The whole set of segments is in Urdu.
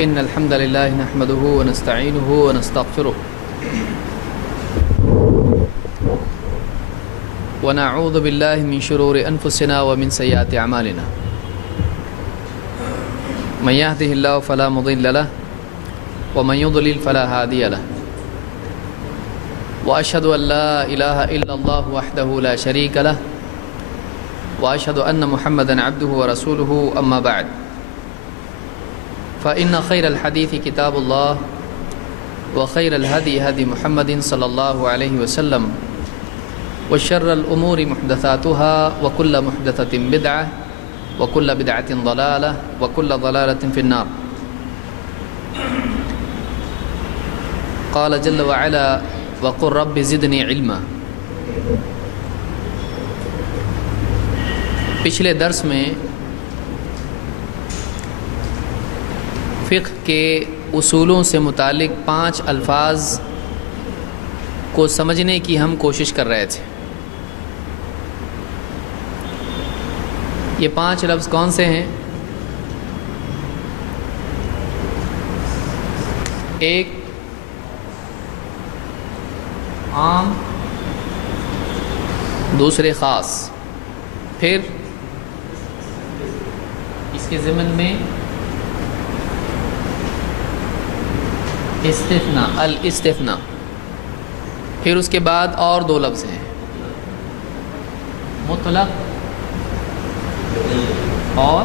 إن الحمد لله نحمده ونستعينه ونستغفره ونعوذ بالله من شرور أنفسنا ومن سيئات أعمالنا من يهده الله فلا مضل له ومن يضلل فلا هادي له وأشهد أن لا إله إلا الله وحده لا شريك له وأشهد أن محمدا عبده ورسوله أما بعد فإن خير الحديث كتاب الله وخير الهدي هدي محمد صلى الله عليه وسلم وشر الأمور محدثاتها وكل محدثة بدعة وكل بدعة ضلالة وكل ضلالة في النار. قال جل وعلا وقل رب زدني علما. پچھلے درس میں فقہ کے اصولوں سے متعلق 5 الفاظ کو سمجھنے کی ہم کوشش کر رہے تھے. یہ 5 لفظ کون سے ہیں؟ ایک عام، دوسرے خاص، پھر اس کے ضمن میں استثناء، الاستثناء، پھر اس کے بعد اور 2 لفظ ہیں مطلق اور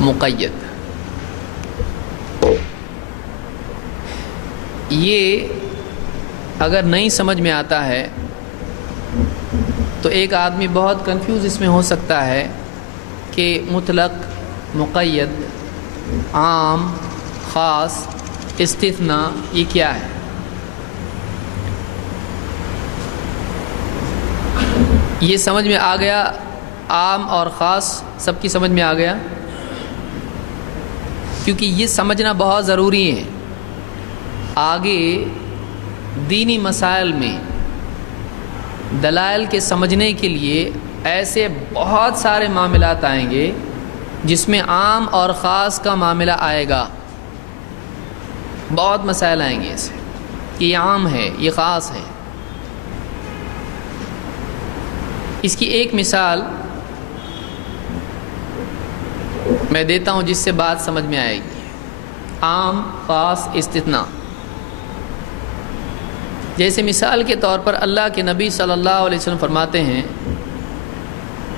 مقید. یہ اگر نہیں سمجھ میں آتا ہے تو ایک آدمی بہت کنفیوز اس میں ہو سکتا ہے کہ مطلق، مقید، عام، خاص، استثناء یہ کیا ہے. یہ سمجھ میں آ گیا؟ عام اور خاص سب کی سمجھ میں آ گیا؟ کیونکہ یہ سمجھنا بہت ضروری ہے. آگے دینی مسائل میں دلائل کے سمجھنے کے لیے ایسے بہت سارے معاملات آئیں گے جس میں عام اور خاص کا معاملہ آئے گا. بہت مسائل آئیں گے ایسے کہ یہ عام ہے، یہ خاص ہے. اس کی ایک مثال میں دیتا ہوں جس سے بات سمجھ میں آئے گی. عام، خاص، استثناء. جیسے مثال کے طور پر اللہ کے نبی صلی اللہ علیہ وسلم فرماتے ہیں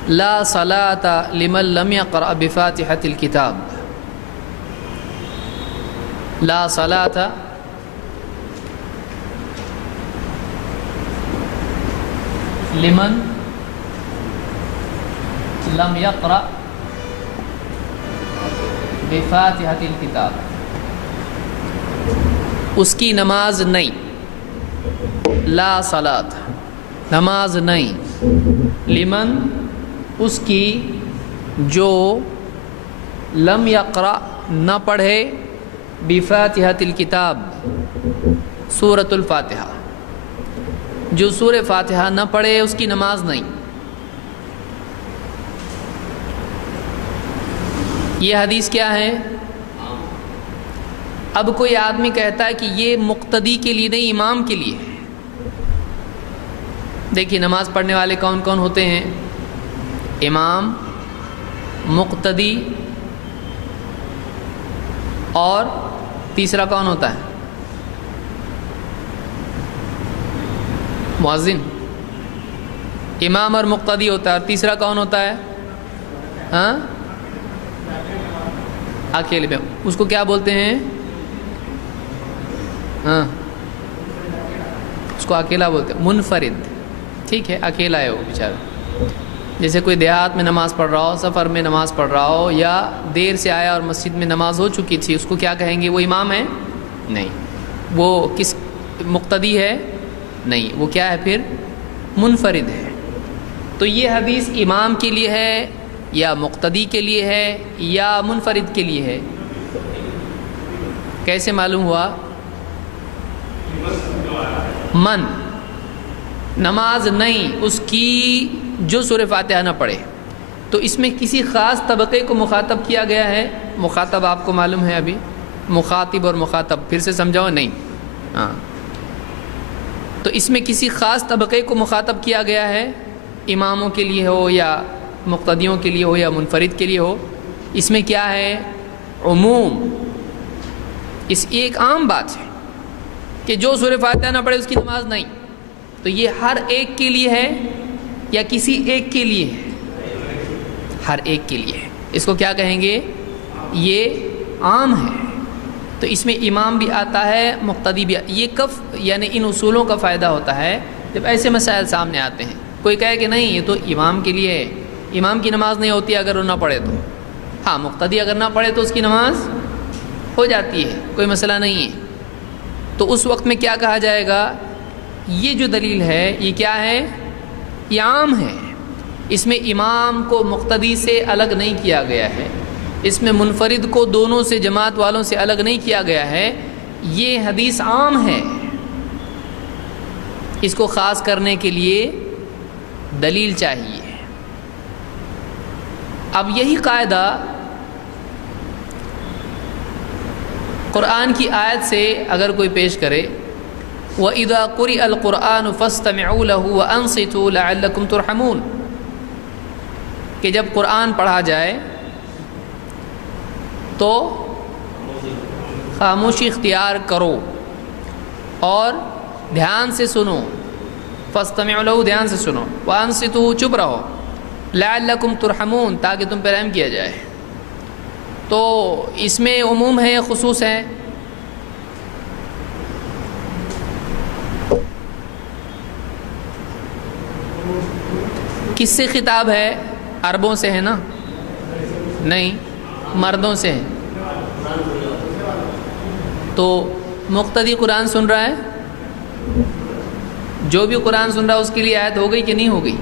لا صلاۃ لمن لم یقرأ بفاتحۃ الکتاب. لا صلاۃ لمن لم یقرأ بفاتحۃ الکتاب. اس کی نماز نہیں. لا صلاۃ، نماز نہیں. لمن، اس کی جو لم یقرأ نہ پڑھے بفاتحۃ الکتاب، سورۃ الفاتحہ، جو سورہ فاتحہ نہ پڑھے اس کی نماز نہیں. یہ حدیث کیا ہے؟ اب کوئی آدمی کہتا ہے کہ یہ مقتدی کے لیے نہیں، امام کے لیے ہے. دیکھیے نماز پڑھنے والے کون کون ہوتے ہیں؟ امام، مقتدی، اور تیسرا کون ہوتا ہے؟ مؤذن. امام اور مقتدی ہوتا ہے، اور تیسرا کون ہوتا ہے؟ ہاں، اکیلے میں. اس کو کیا بولتے ہیں؟ ہاں، اس کو اکیلا بولتے ہیں، منفرد. ٹھیک ہے، اکیلا ہے وہ بیچارہ. جیسے کوئی دیہات میں نماز پڑھ رہا ہو، سفر میں نماز پڑھ رہا ہو، یا دیر سے آیا اور مسجد میں نماز ہو چکی تھی، اس کو کیا کہیں گے؟ وہ امام ہے؟ نہیں. وہ کس مقتدی ہے؟ نہیں. وہ کیا ہے پھر؟ منفرد ہے. تو یہ حدیث امام کے لیے ہے یا مقتدی کے لیے ہے یا منفرد کے لیے ہے؟ کیسے معلوم ہوا؟ من، نماز نہیں اس کی جو سورہ فاتحہ نہ پڑھے. تو اس میں کسی خاص طبقے کو مخاطب کیا گیا ہے؟ مخاطب آپ کو معلوم ہے ابھی، مخاطب اور مخاطب پھر سے سمجھاؤ نہیں؟ ہاں، تو اس میں کسی خاص طبقے کو مخاطب کیا گیا ہے، اماموں کے لیے ہو یا مقتدیوں کے لیے ہو یا منفرد کے لیے ہو، اس میں کیا ہے؟ عموم۔ اس ایک عام بات ہے کہ جو سورہ فاتحہ نہ پڑھے اس کی نماز نہیں، تو یہ ہر ایک کے لیے ہے یا کسی ایک کے لیے ہے؟ ہر ایک کے لیے ہے۔ اس کو کیا کہیں گے؟ یہ عام ہے۔ تو اس میں امام بھی آتا ہے، مقتدی بھی یہ کف یعنی ان اصولوں کا فائدہ ہوتا ہے جب ایسے مسائل سامنے آتے ہیں۔ کوئی کہے کہ نہیں یہ تو امام کے لیے ہے، امام کی نماز نہیں ہوتی اگر وہ نہ پڑھے تو، ہاں مقتدی اگر نہ پڑھے تو اس کی نماز ہو جاتی ہے، کوئی مسئلہ نہیں ہے۔ تو اس وقت میں کیا کہا جائے گا؟ یہ جو دلیل ہے یہ کیا ہے؟ یہ عام ہے، اس میں امام کو مقتدی سے الگ نہیں کیا گیا ہے، اس میں منفرد کو دونوں سے جماعت والوں سے الگ نہیں کیا گیا ہے، یہ حدیث عام ہے۔ اس کو خاص کرنے کے لیے دلیل چاہیے۔ اب یہی قاعدہ قرآن کی آیت سے اگر کوئی پیش کرے وَإِذَا قُرِئَ الْقُرْآنُ فَاسْتَمِعُوا لَهُ وَأَنصِتُوا لَعَلَّكُمْ تُرْحَمُونَ کہ جب قرآن پڑھا جائے تو خاموشی اختیار کرو اور دھیان سے سنو، فَاسْتَمِعُوا لَهُ دھیان سے سنو، وَأَنصِتُوا چپ رہو، لَعَلَّكُمْ تُرْحَمُونَ تاکہ تم پر رحم کیا جائے۔ تو اس میں عموم ہے یا خصوص ہے؟ کس سے خطاب ہے؟ عربوں سے ہے نا؟ نہیں، مردوں سے ہے۔ تو مقتدی قرآن سن رہا ہے، جو بھی قرآن سن رہا ہے اس کے لیے آیت ہو گئی کہ نہیں ہو گئی؟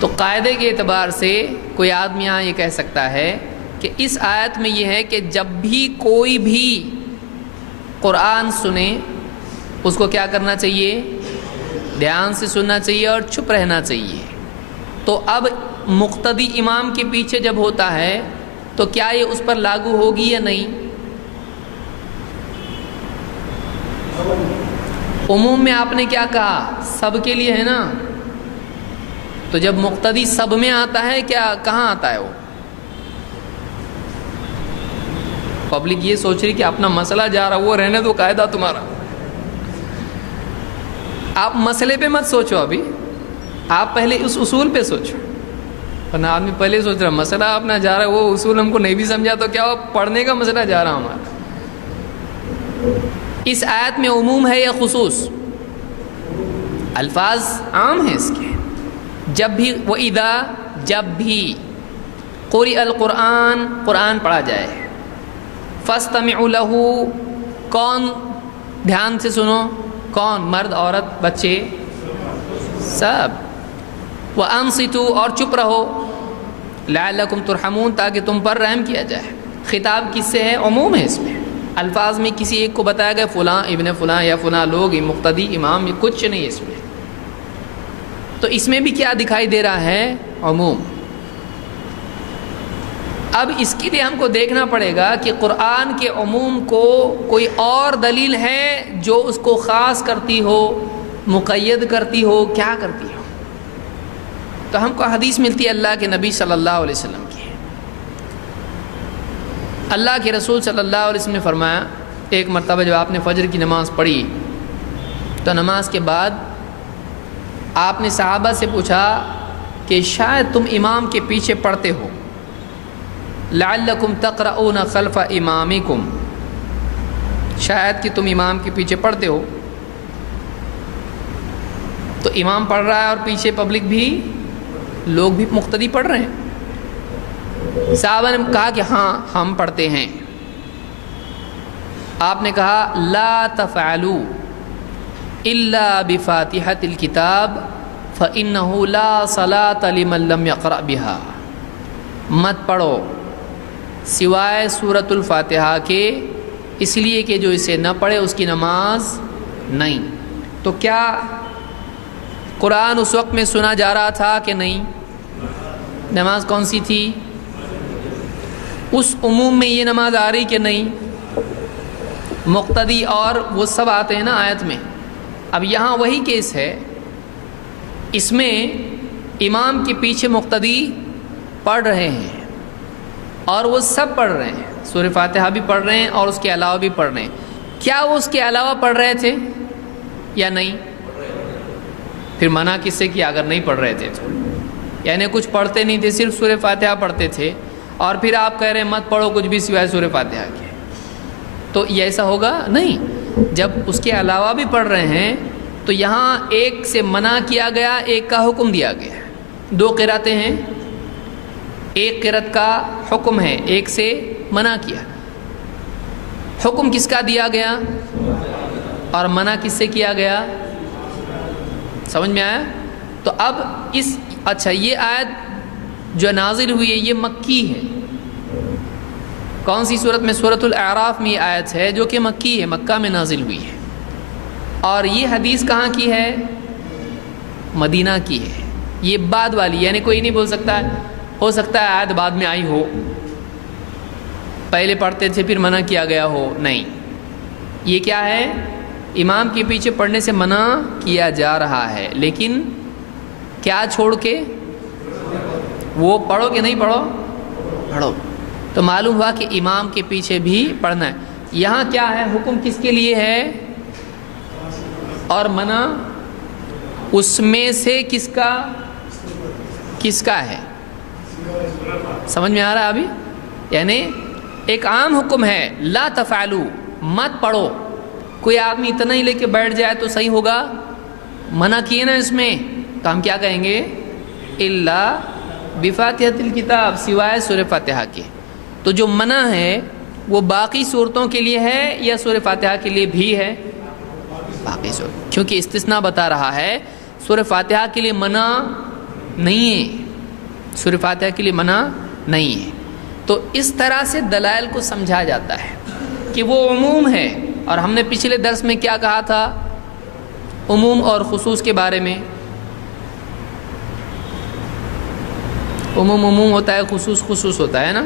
تو قاعدے کے اعتبار سے کوئی آدمی یہاں یہ کہہ سکتا ہے کہ اس آیت میں یہ ہے کہ جب بھی کوئی بھی قرآن سنے اس کو کیا کرنا چاہیے؟ دھیان سے سننا چاہیے اور چپ رہنا چاہیے۔ تو اب مقتدی امام کے پیچھے جب ہوتا ہے تو کیا یہ اس پر لاگو ہوگی یا نہیں؟ عموم میں آپ نے کیا کہا؟ سب کے لیے ہے نا؟ تو جب مقتدی سب میں آتا ہے کیا کہاں آتا ہے وہ؟ پبلک یہ سوچ رہی کہ اپنا مسئلہ جا رہا وہ رہنے دو، قاعدہ تمہارا۔ آپ مسئلے پہ مت سوچو، ابھی آپ پہلے اس اصول پہ سوچو، ورنہ آدمی پہلے سوچ رہا مسئلہ اپنا جا رہا ہے، وہ اصول ہم کو نہیں بھی سمجھا تو کیا پڑھنے کا مسئلہ جا رہا ہمارا۔ اس آیت میں عموم ہے یا خصوص؟ الفاظ عام ہیں اس کے۔ جب بھی وَإِذَا جب بھی قُرِئَ القرآن قرآن پڑھا جائے، فَاسْتَمِعُوا لَهُ کون دھیان سے سنو؟ کون؟ مرد، عورت، بچے، سب۔ وَأَنصِتُوا اور چپ رہو، لَعَلَّكُمْ تُرْحَمُونَ تاکہ تم پر رحم کیا جائے۔ خطاب کس سے ہے؟ عموم ہے اس میں۔ الفاظ میں کسی ایک کو بتایا گیا فلاں ابن فلاں یا فلاں لوگ، مقتدی امام، یہ کچھ نہیں ہے اس میں۔ تو اس میں بھی کیا دکھائی دے رہا ہے؟ عموم۔ اب اس کے لیے ہم کو دیکھنا پڑے گا کہ قرآن کے عموم کو کوئی اور دلیل ہے جو اس کو خاص کرتی ہو، مقید کرتی ہو، کیا کرتی ہو؟ تو ہم کو حدیث ملتی ہے اللہ کے نبی صلی اللہ علیہ وسلم کی۔ اللہ کے رسول صلی اللہ علیہ وسلم نے فرمایا، ایک مرتبہ جب آپ نے فجر کی نماز پڑھی تو نماز کے بعد آپ نے صحابہ سے پوچھا کہ شاید تم امام کے پیچھے پڑھتے ہو، لعلکم تقرؤون خلف امامکم، شاید کہ تم امام کے پیچھے پڑھتے ہو۔ تو امام پڑھ رہا ہے اور پیچھے پبلک بھی، لوگ بھی مقتدی پڑھ رہے ہیں۔ صحابہ نے کہا کہ ہاں ہم پڑھتے ہیں۔ آپ نے کہا لا تفعلوا الا بفاتحة الكتاب فإنه لا صلاة لمن لم يقرأ بها، مت پڑھو سوائے سورۃ الفاتحہ کے، اس لیے کہ جو اسے نہ پڑھے اس کی نماز نہیں۔ تو کیا قرآن اس وقت میں سنا جا رہا تھا کہ نہیں؟ نماز کون سی تھی؟ اس عموم میں یہ نماز آ رہی کہ نہیں؟ مقتدی اور وہ سب آتے ہیں نا آیت میں. اب یہاں وہی کیس ہے، اس میں امام کے پیچھے مقتدی پڑھ رہے ہیں اور وہ سب پڑھ رہے ہیں، سورہ فاتحہ بھی پڑھ رہے ہیں اور اس کے علاوہ بھی پڑھ رہے ہیں. کیا وہ اس کے علاوہ پڑھ رہے تھے یا نہیں؟ پھر منع کس سے کیا اگر نہیں پڑھ رہے تھے تو؟ یعنی کچھ پڑھتے نہیں تھے، صرف سورہ فاتحہ پڑھتے تھے، اور پھر آپ کہہ رہے ہیں مت پڑھو کچھ بھی سوائے سورہ فاتحہ کے، تو یہ ایسا ہوگا نہیں. جب اس کے علاوہ بھی پڑھ رہے ہیں تو یہاں ایک سے منع کیا گیا، ایک کا حکم دیا گیا. دو قراتیں ہیں، ایک قرات کا حکم ہے، ایک سے منع کیا. حکم کس کا دیا گیا اور منع کس سے کیا گیا؟ سمجھ میں آیا؟ تو اب اچھا یہ آیت جو نازل ہوئی ہے یہ مکی ہے. کون سی صورت میں؟ سورۃ الاعراف میں یہ آیت ہے جو کہ مکی ہے، مکہ میں نازل ہوئی ہے. اور یہ حدیث کہاں کی ہے؟ مدینہ کی ہے. یہ بعد والی، یعنی کوئی نہیں بول سکتا ہو سکتا ہے آیت بعد میں آئی ہو، پہلے پڑھتے تھے پھر منع کیا گیا ہو. نہیں، یہ کیا ہے؟ امام کے پیچھے پڑھنے سے منع کیا جا رہا ہے، لیکن کیا چھوڑ کے؟ وہ پڑھو کہ نہیں پڑھو؟ پڑھو. تو معلوم ہوا کہ امام کے پیچھے بھی پڑھنا ہے. یہاں کیا ہے؟ حکم کس کے لیے ہے اور منع اس میں سے کس کا ہے؟ سمجھ میں آ رہا ہے ابھی؟ یعنی ایک عام حکم ہے لا تفعلوا، مت پڑھو. کوئی آدمی اتنا ہی لے کے بیٹھ جائے تو صحیح ہوگا؟ منع کیے نا اس میں، تو ہم کیا کہیں گے؟ الا بفاتحۃ الکتاب، سوائے سورہ فاتحہ کے. تو جو منع ہے وہ باقی صورتوں کے لیے ہے یا سورہ فاتحہ کے لیے بھی ہے؟ باقی صورت، کیونکہ استثناء بتا رہا ہے. سورہ فاتحہ کے لیے منع نہیں ہے، سورہ فاتحہ کے لیے منع نہیں ہے. تو اس طرح سے دلائل کو سمجھا جاتا ہے کہ وہ عموم ہے. اور ہم نے پچھلے درس میں کیا کہا تھا عموم اور خصوص کے بارے میں؟ عموم عموم ہوتا ہے، خصوص خصوص ہوتا ہے نا.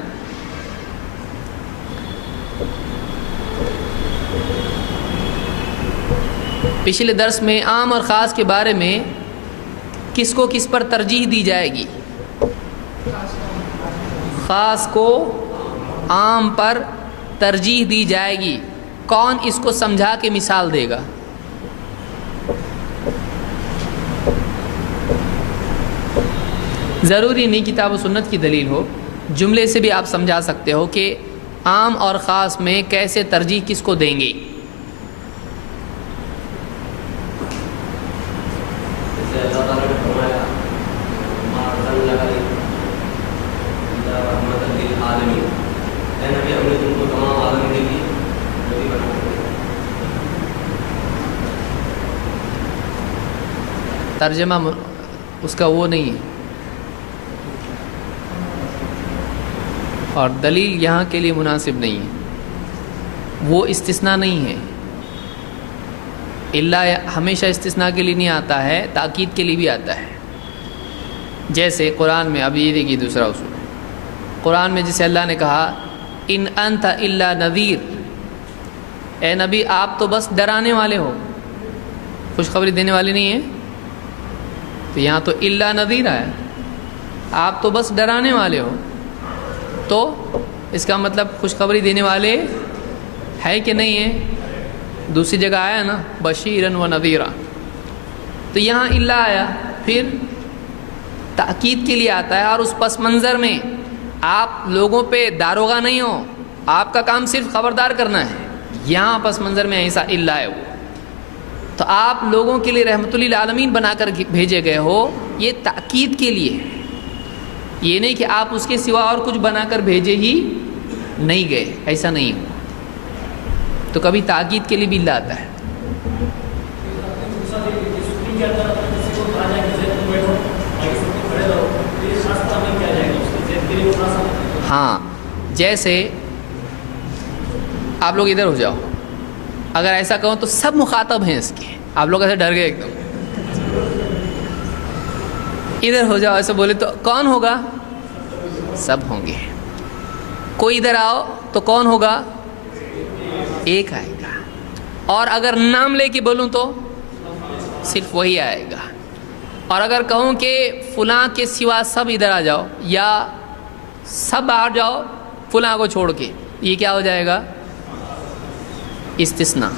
پچھلے درس میں عام اور خاص کے بارے میں کس کو کس پر ترجیح دی جائے گی؟ خاص کو عام پر ترجیح دی جائے گی. کون اس کو سمجھا کے مثال دے گا؟ ضروری نہیں کتاب و سنت کی دلیل ہو، جملے سے بھی آپ سمجھا سکتے ہو کہ عام اور خاص میں کیسے ترجیح کس کو دیں گے. ترجمہ اس کا وہ نہیں ہے، اور دلیل یہاں کے لیے مناسب نہیں ہے. وہ استثناء نہیں ہے، اللہ ہمیشہ استثناء کے لیے نہیں آتا ہے، تاکید کے لیے بھی آتا ہے. جیسے قرآن میں، اب یہ دیکھیے دوسرا اصول، قرآن میں جسے اللہ نے کہا ان انت الا نذیر، اے نبی آپ تو بس ڈرانے والے ہو، خوشخبری دینے والے نہیں ہیں. تو یہاں تو الا نذیر ہے، آپ تو بس ڈرانے والے ہو، تو اس کا مطلب خوشخبری دینے والے ہے کہ نہیں ہے؟ دوسری جگہ آیا نا بشیرن و نذیرا، تو یہاں الا آیا، پھر تاکید کے لیے آتا ہے. اور اس پس منظر میں آپ لوگوں پہ داروغہ نہیں ہو، آپ کا کام صرف خبردار کرنا ہے. یہاں پس منظر میں ایسا الا ہے، وہ تو آپ لوگوں کے لیے رحمت للعالمین بنا کر بھیجے گئے ہو، یہ تاکید کے لیے، یہ نہیں کہ آپ اس کے سوا اور کچھ بنا کر بھیجے ہی نہیں گئے، ایسا نہیں ہو. تو کبھی تاکید کے لیے بھی اللہ آتا ہے. ہاں، جیسے آپ لوگ ادھر ہو جاؤ، اگر ایسا کہوں تو سب مخاطب ہیں اس کے، آپ لوگ ایسے ڈر گئے ایک دم. ادھر ہو جاؤ ایسے بولے تو کون ہوگا؟ سب ہوں گے. کوئی ادھر آؤ تو کون ہوگا؟ ایک آئے گا. اور اگر نام لے کے بولوں تو صرف وہی آئے گا. اور اگر کہوں کہ فلاں کے سوا سب ادھر آ جاؤ یا سب باہر جاؤ فلاں کو چھوڑ کے، یہ کیا ہو جائے گا؟ استثناء.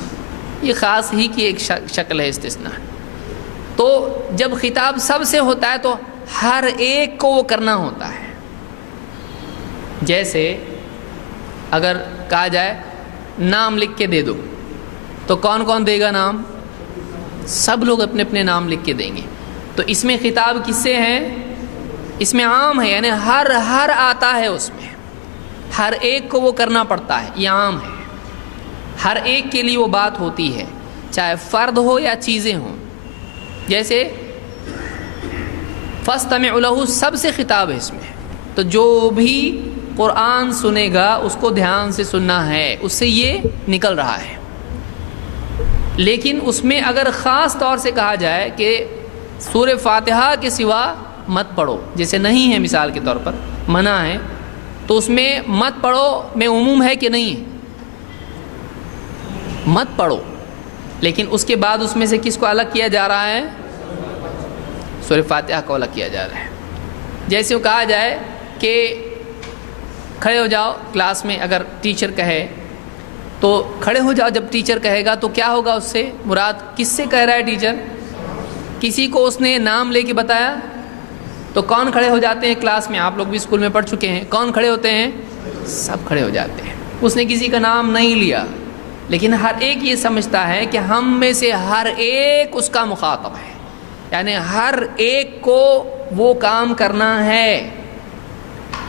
یہ خاص ہی کی ایک شکل ہے استثناء. تو جب خطاب سب سے ہوتا ہے تو ہر ایک کو وہ کرنا ہوتا ہے. جیسے اگر کہا جائے نام لکھ کے دے دو تو کون کون دے گا نام؟ سب لوگ اپنے اپنے نام لکھ کے دیں گے. تو اس میں خطاب کس سے ہے؟ اس میں عام ہے، یعنی ہر آتا ہے، اس میں ہر ایک کو وہ کرنا پڑتا ہے. یہ عام ہے، ہر ایک کے لیے وہ بات ہوتی ہے، چاہے فرد ہو یا چیزیں ہوں. جیسے فاستمعوا لہ سب سے خطاب ہے اس میں. تو جو بھی قرآن سنے گا اس کو دھیان سے سننا ہے، اس سے یہ نکل رہا ہے. لیکن اس میں اگر خاص طور سے کہا جائے کہ سورہ فاتحہ کے سوا مت پڑھو، جیسے نہیں ہے مثال کے طور پر منع ہے، تو اس میں مت پڑھو میں عموم ہے کہ نہیں ہے؟ مت پڑھو. لیکن اس کے بعد اس میں سے کس کو الگ کیا جا رہا ہے؟ سورہ فاتحہ کو الگ کیا جا رہا ہے. جیسے وہ کہا جائے کہ کھڑے ہو جاؤ کلاس میں، اگر ٹیچر کہے تو کھڑے ہو جاؤ. جب ٹیچر کہے گا تو کیا ہوگا؟ اس سے مراد کس سے کہہ رہا ہے ٹیچر؟ کسی کو اس نے نام لے کے بتایا تو کون کھڑے ہو جاتے ہیں کلاس میں؟ آپ لوگ بھی اسکول میں پڑھ چکے ہیں. کون کھڑے ہوتے ہیں؟ سب کھڑے ہو جاتے ہیں. اس نے کسی کا نام نہیں لیا، لیکن ہر ایک یہ سمجھتا ہے کہ ہم میں سے ہر ایک اس کا مخاطب ہے، یعنی ہر ایک کو وہ کام کرنا ہے.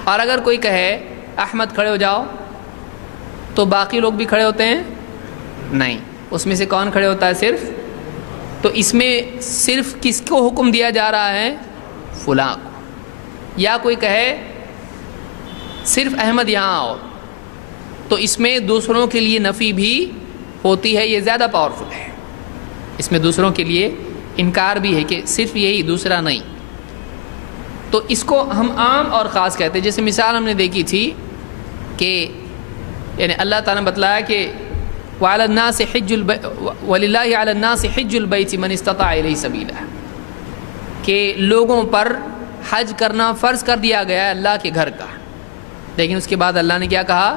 اور اگر کوئی کہے احمد کھڑے ہو جاؤ تو باقی لوگ بھی کھڑے ہوتے ہیں؟ نہیں. اس میں سے کون کھڑے ہوتا ہے؟ صرف. تو اس میں صرف کس کو حکم دیا جا رہا ہے؟ فلاں کو. یا کوئی کہے صرف احمد یہاں آؤ تو اس میں دوسروں کے لیے نفی بھی ہوتی ہے. یہ زیادہ پاورفل ہے. اس میں دوسروں کے لیے انکار بھی ہے کہ صرف یہی، دوسرا نہیں. تو اس کو ہم عام اور خاص کہتے ہیں. جیسے مثال ہم نے دیکھی تھی کہ یعنی اللہ تعالیٰ نے بتلایا کہ وَعَلَى النَّاسِ وَلِلَّهِ عَلَى النَّاسِ حِجُّ الْبَيْتِ مَنِ اسْتَطَاعَ إِلَيْهِ سَبِيلًا، کہ لوگوں پر حج کرنا فرض کر دیا گیا ہے اللہ کے گھر کا. لیکن اس کے بعد اللہ نے کیا کہا؟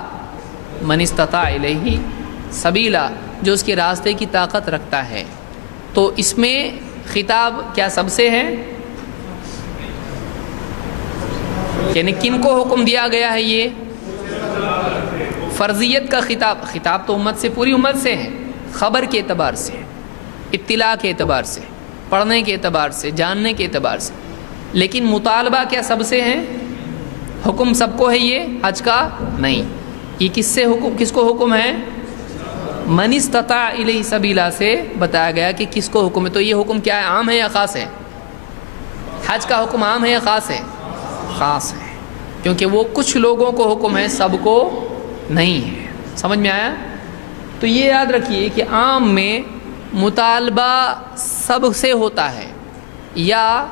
مَنِ اسْتَطَاعَ إِلَيْهِ سَبِيلًا، جو اس کے راستے کی طاقت رکھتا ہے. تو اس میں خطاب کیا سب سے ہے؟ یعنی کن کو حکم دیا گیا ہے؟ یہ فرضیت کا خطاب. خطاب تو امت سے، پوری امت سے ہے، خبر کے اعتبار سے، اطلاع کے اعتبار سے، پڑھنے کے اعتبار سے، جاننے کے اعتبار سے. لیکن مطالبہ کیا سب سے ہے؟ حکم سب کو ہے یہ حج کا؟ نہیں. یہ کس سے حکم، کس کو حکم ہے؟ من استطاع الیہ سبیلا سے بتایا گیا کہ کس کو حکم ہے. تو یہ حکم کیا ہے؟ عام ہے یا خاص ہے؟ حج کا حکم عام ہے یا خاص ہے؟ خاص ہے، کیونکہ وہ کچھ لوگوں کو حکم ہے، سب کو نہیں ہے. سمجھ میں آیا؟ تو یہ یاد رکھیے کہ عام میں مطالبہ سب سے ہوتا ہے یا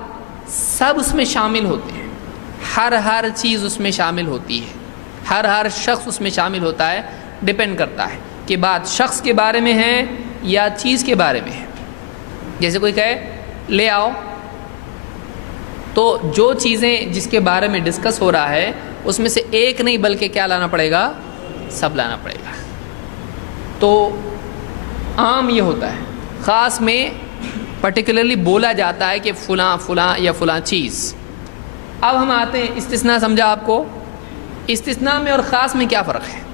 سب اس میں شامل ہوتے ہیں. ہر چیز اس میں شامل ہوتی ہے، ہر شخص اس میں شامل ہوتا ہے. ڈپینڈ کرتا ہے کہ بات شخص کے بارے میں ہے یا چیز کے بارے میں ہے. جیسے کوئی کہے لے آؤ، تو جو چیزیں جس کے بارے میں ڈسکس ہو رہا ہے اس میں سے ایک نہیں بلکہ کیا لانا پڑے گا؟ سب لانا پڑے گا. تو عام یہ ہوتا ہے. خاص میں پرٹیکولرلی بولا جاتا ہے کہ فلاں فلاں یا فلاں چیز. اب ہم آتے ہیں استثناء. سمجھا آپ کو؟ استثناء میں اور خاص میں کیا فرق ہے؟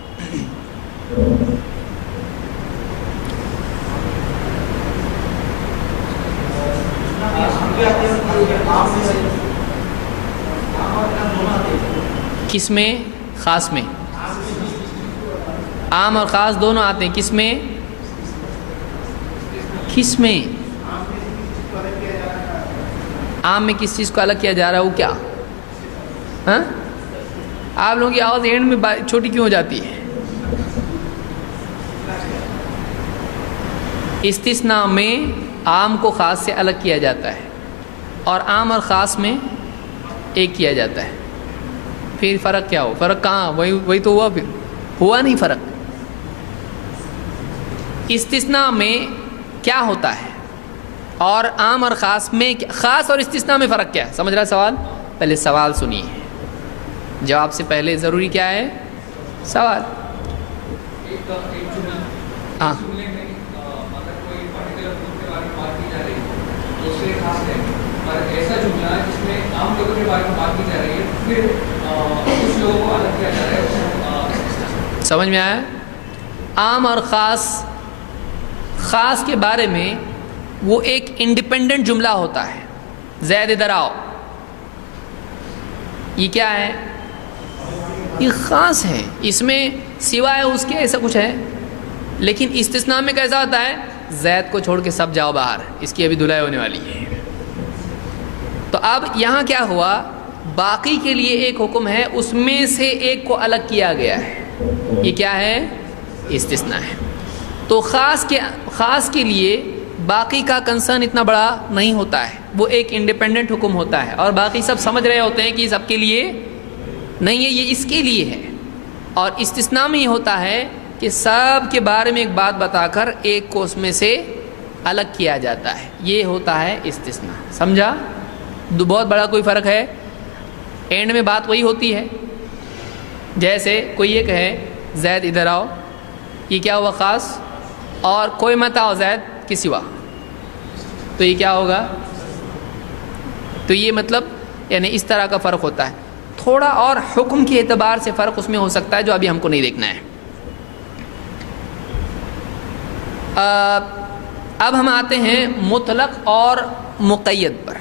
کس میں؟ خاص میں. عام اور خاص دونوں آتے ہیں. کس میں؟ کس میں؟ عام میں کس چیز کو الگ کیا جا رہا ہے؟ وہ کیا؟ ہاں، آپ لوگوں کی آواز اینڈ میں چھوٹی کیوں ہو جاتی ہے؟ استثناء میں عام کو خاص سے الگ کیا جاتا ہے اور عام اور خاص میں ایک کیا جاتا ہے. پھر فرق کیا ہو؟ فرق کہاں؟ وہی تو ہوا، پھر ہوا نہیں فرق۔ استثناء میں کیا ہوتا ہے اور عام اور خاص میں، خاص اور استثناء میں فرق کیا ہے؟ سمجھ رہا سوال؟ پہلے سوال سنیے، جواب سے پہلے ضروری کیا ہے؟ سوال۔ ہاں ایسا جملہ جس میں عام لوگوں کے بارے میں بات کی جا رہی ہے، پھر کچھ لوگوں کو الگ کیا جا رہا ہے۔ سمجھ میں آیا؟ عام اور خاص، خاص کے بارے میں وہ ایک انڈیپینڈنٹ جملہ ہوتا ہے، زید ادھر آؤ، یہ کیا ہے؟ یہ خاص ہے، اس میں سوائے اس کے ایسا کچھ ہے۔ لیکن استثناء میں کیسا ہوتا ہے؟ زید کو چھوڑ کے سب جاؤ باہر، اس کی ابھی دھلائی ہونے والی ہے۔ تو اب یہاں کیا ہوا؟ باقی کے لیے ایک حکم ہے، اس میں سے ایک کو الگ کیا گیا ہے، یہ کیا ہے؟ استثناء ہے۔ تو خاص کے لیے باقی کا کنسرن اتنا بڑا نہیں ہوتا ہے، وہ ایک انڈیپینڈنٹ حکم ہوتا ہے، اور باقی سب سمجھ رہے ہوتے ہیں کہ سب کے لیے نہیں ہے، یہ اس کے لیے ہے۔ اور استثناء میں یہ ہوتا ہے کہ سب کے بارے میں ایک بات بتا کر ایک کو اس میں سے الگ کیا جاتا ہے، یہ ہوتا ہے استثناء۔ سمجھا؟ بہت بڑا کوئی فرق ہے؟ اینڈ میں بات وہی ہوتی ہے، جیسے کوئی یہ کہے زید ادھر آؤ، یہ کیا ہوا؟ خاص۔ اور کوئی مت آؤ زید کی سوا، تو یہ کیا ہوگا؟ تو یہ مطلب یعنی اس طرح کا فرق ہوتا ہے۔ تھوڑا اور حکم کے اعتبار سے فرق اس میں ہو سکتا ہے جو ابھی ہم کو نہیں دیکھنا ہے۔ اب ہم آتے ہیں مطلق اور مقید پر۔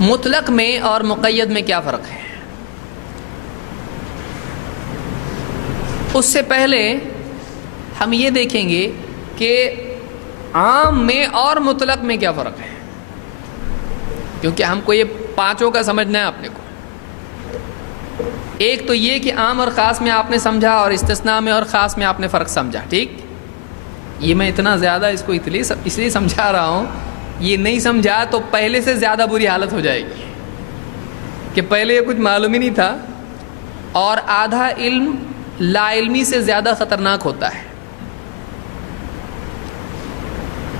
مطلق میں اور مقید میں کیا فرق ہے؟ اس سے پہلے ہم یہ دیکھیں گے کہ عام میں اور مطلق میں کیا فرق ہے، کیونکہ ہم کو یہ پانچوں کا سمجھنا ہے اپنے کو۔ ایک تو یہ کہ عام اور خاص میں آپ نے سمجھا، اور استثناء میں اور خاص میں آپ نے فرق سمجھا، ٹھیک؟ یہ میں اتنا زیادہ اس کو اس لیے سمجھا رہا ہوں، یہ نہیں سمجھا تو پہلے سے زیادہ بری حالت ہو جائے گی کہ پہلے یہ کچھ معلوم ہی نہیں تھا، اور آدھا علم لا علمی سے زیادہ خطرناک ہوتا ہے۔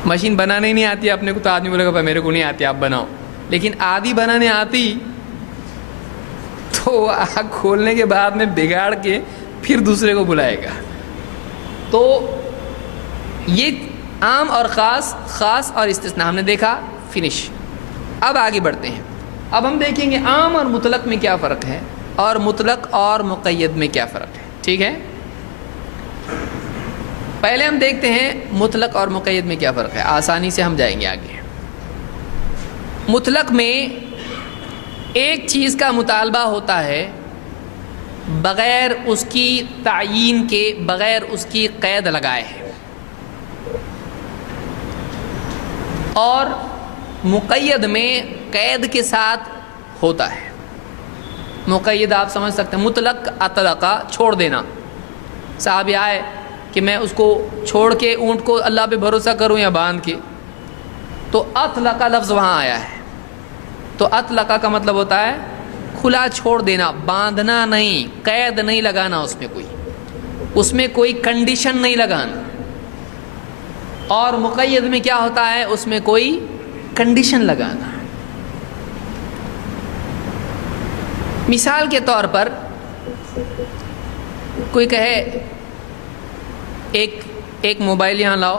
مشین بنانے ہی نہیں آتی اپنے کو تو آدمی بولے گا میرے کو نہیں آتی، آپ بناؤ، لیکن آدھی بنانے آتی تو آگ کھولنے کے بعد میں بگاڑ کے پھر دوسرے کو بلائے گا۔ تو یہ عام اور خاص، خاص اور استثناء ہم نے دیکھا، فنش۔ اب آگے بڑھتے ہیں، اب ہم دیکھیں گے عام اور مطلق میں کیا فرق ہے، اور مطلق اور مقید میں کیا فرق ہے، ٹھیک ہے؟ پہلے ہم دیکھتے ہیں مطلق اور مقید میں کیا فرق ہے، آسانی سے ہم جائیں گے آگے۔ مطلق میں ایک چیز کا مطالبہ ہوتا ہے بغیر اس کی تعیین کے، بغیر اس کی قید لگائے، اور مقید میں قید کے ساتھ ہوتا ہے۔ مقید آپ سمجھ سکتے ہیں، مطلق اطلقہ، چھوڑ دینا۔ صاحب آئے کہ میں اس کو چھوڑ کے اونٹ کو اللہ پہ بھروسہ کروں یا باندھ کے، تو اطلقہ لفظ وہاں آیا ہے۔ تو اطلقہ کا مطلب ہوتا ہے کھلا چھوڑ دینا، باندھنا نہیں، قید نہیں لگانا، اس میں کوئی کنڈیشن نہیں لگانا۔ اور مقید میں کیا ہوتا ہے؟ اس میں کوئی کنڈیشن لگانا۔ مثال کے طور پر کوئی کہے ایک موبائل یہاں لاؤ،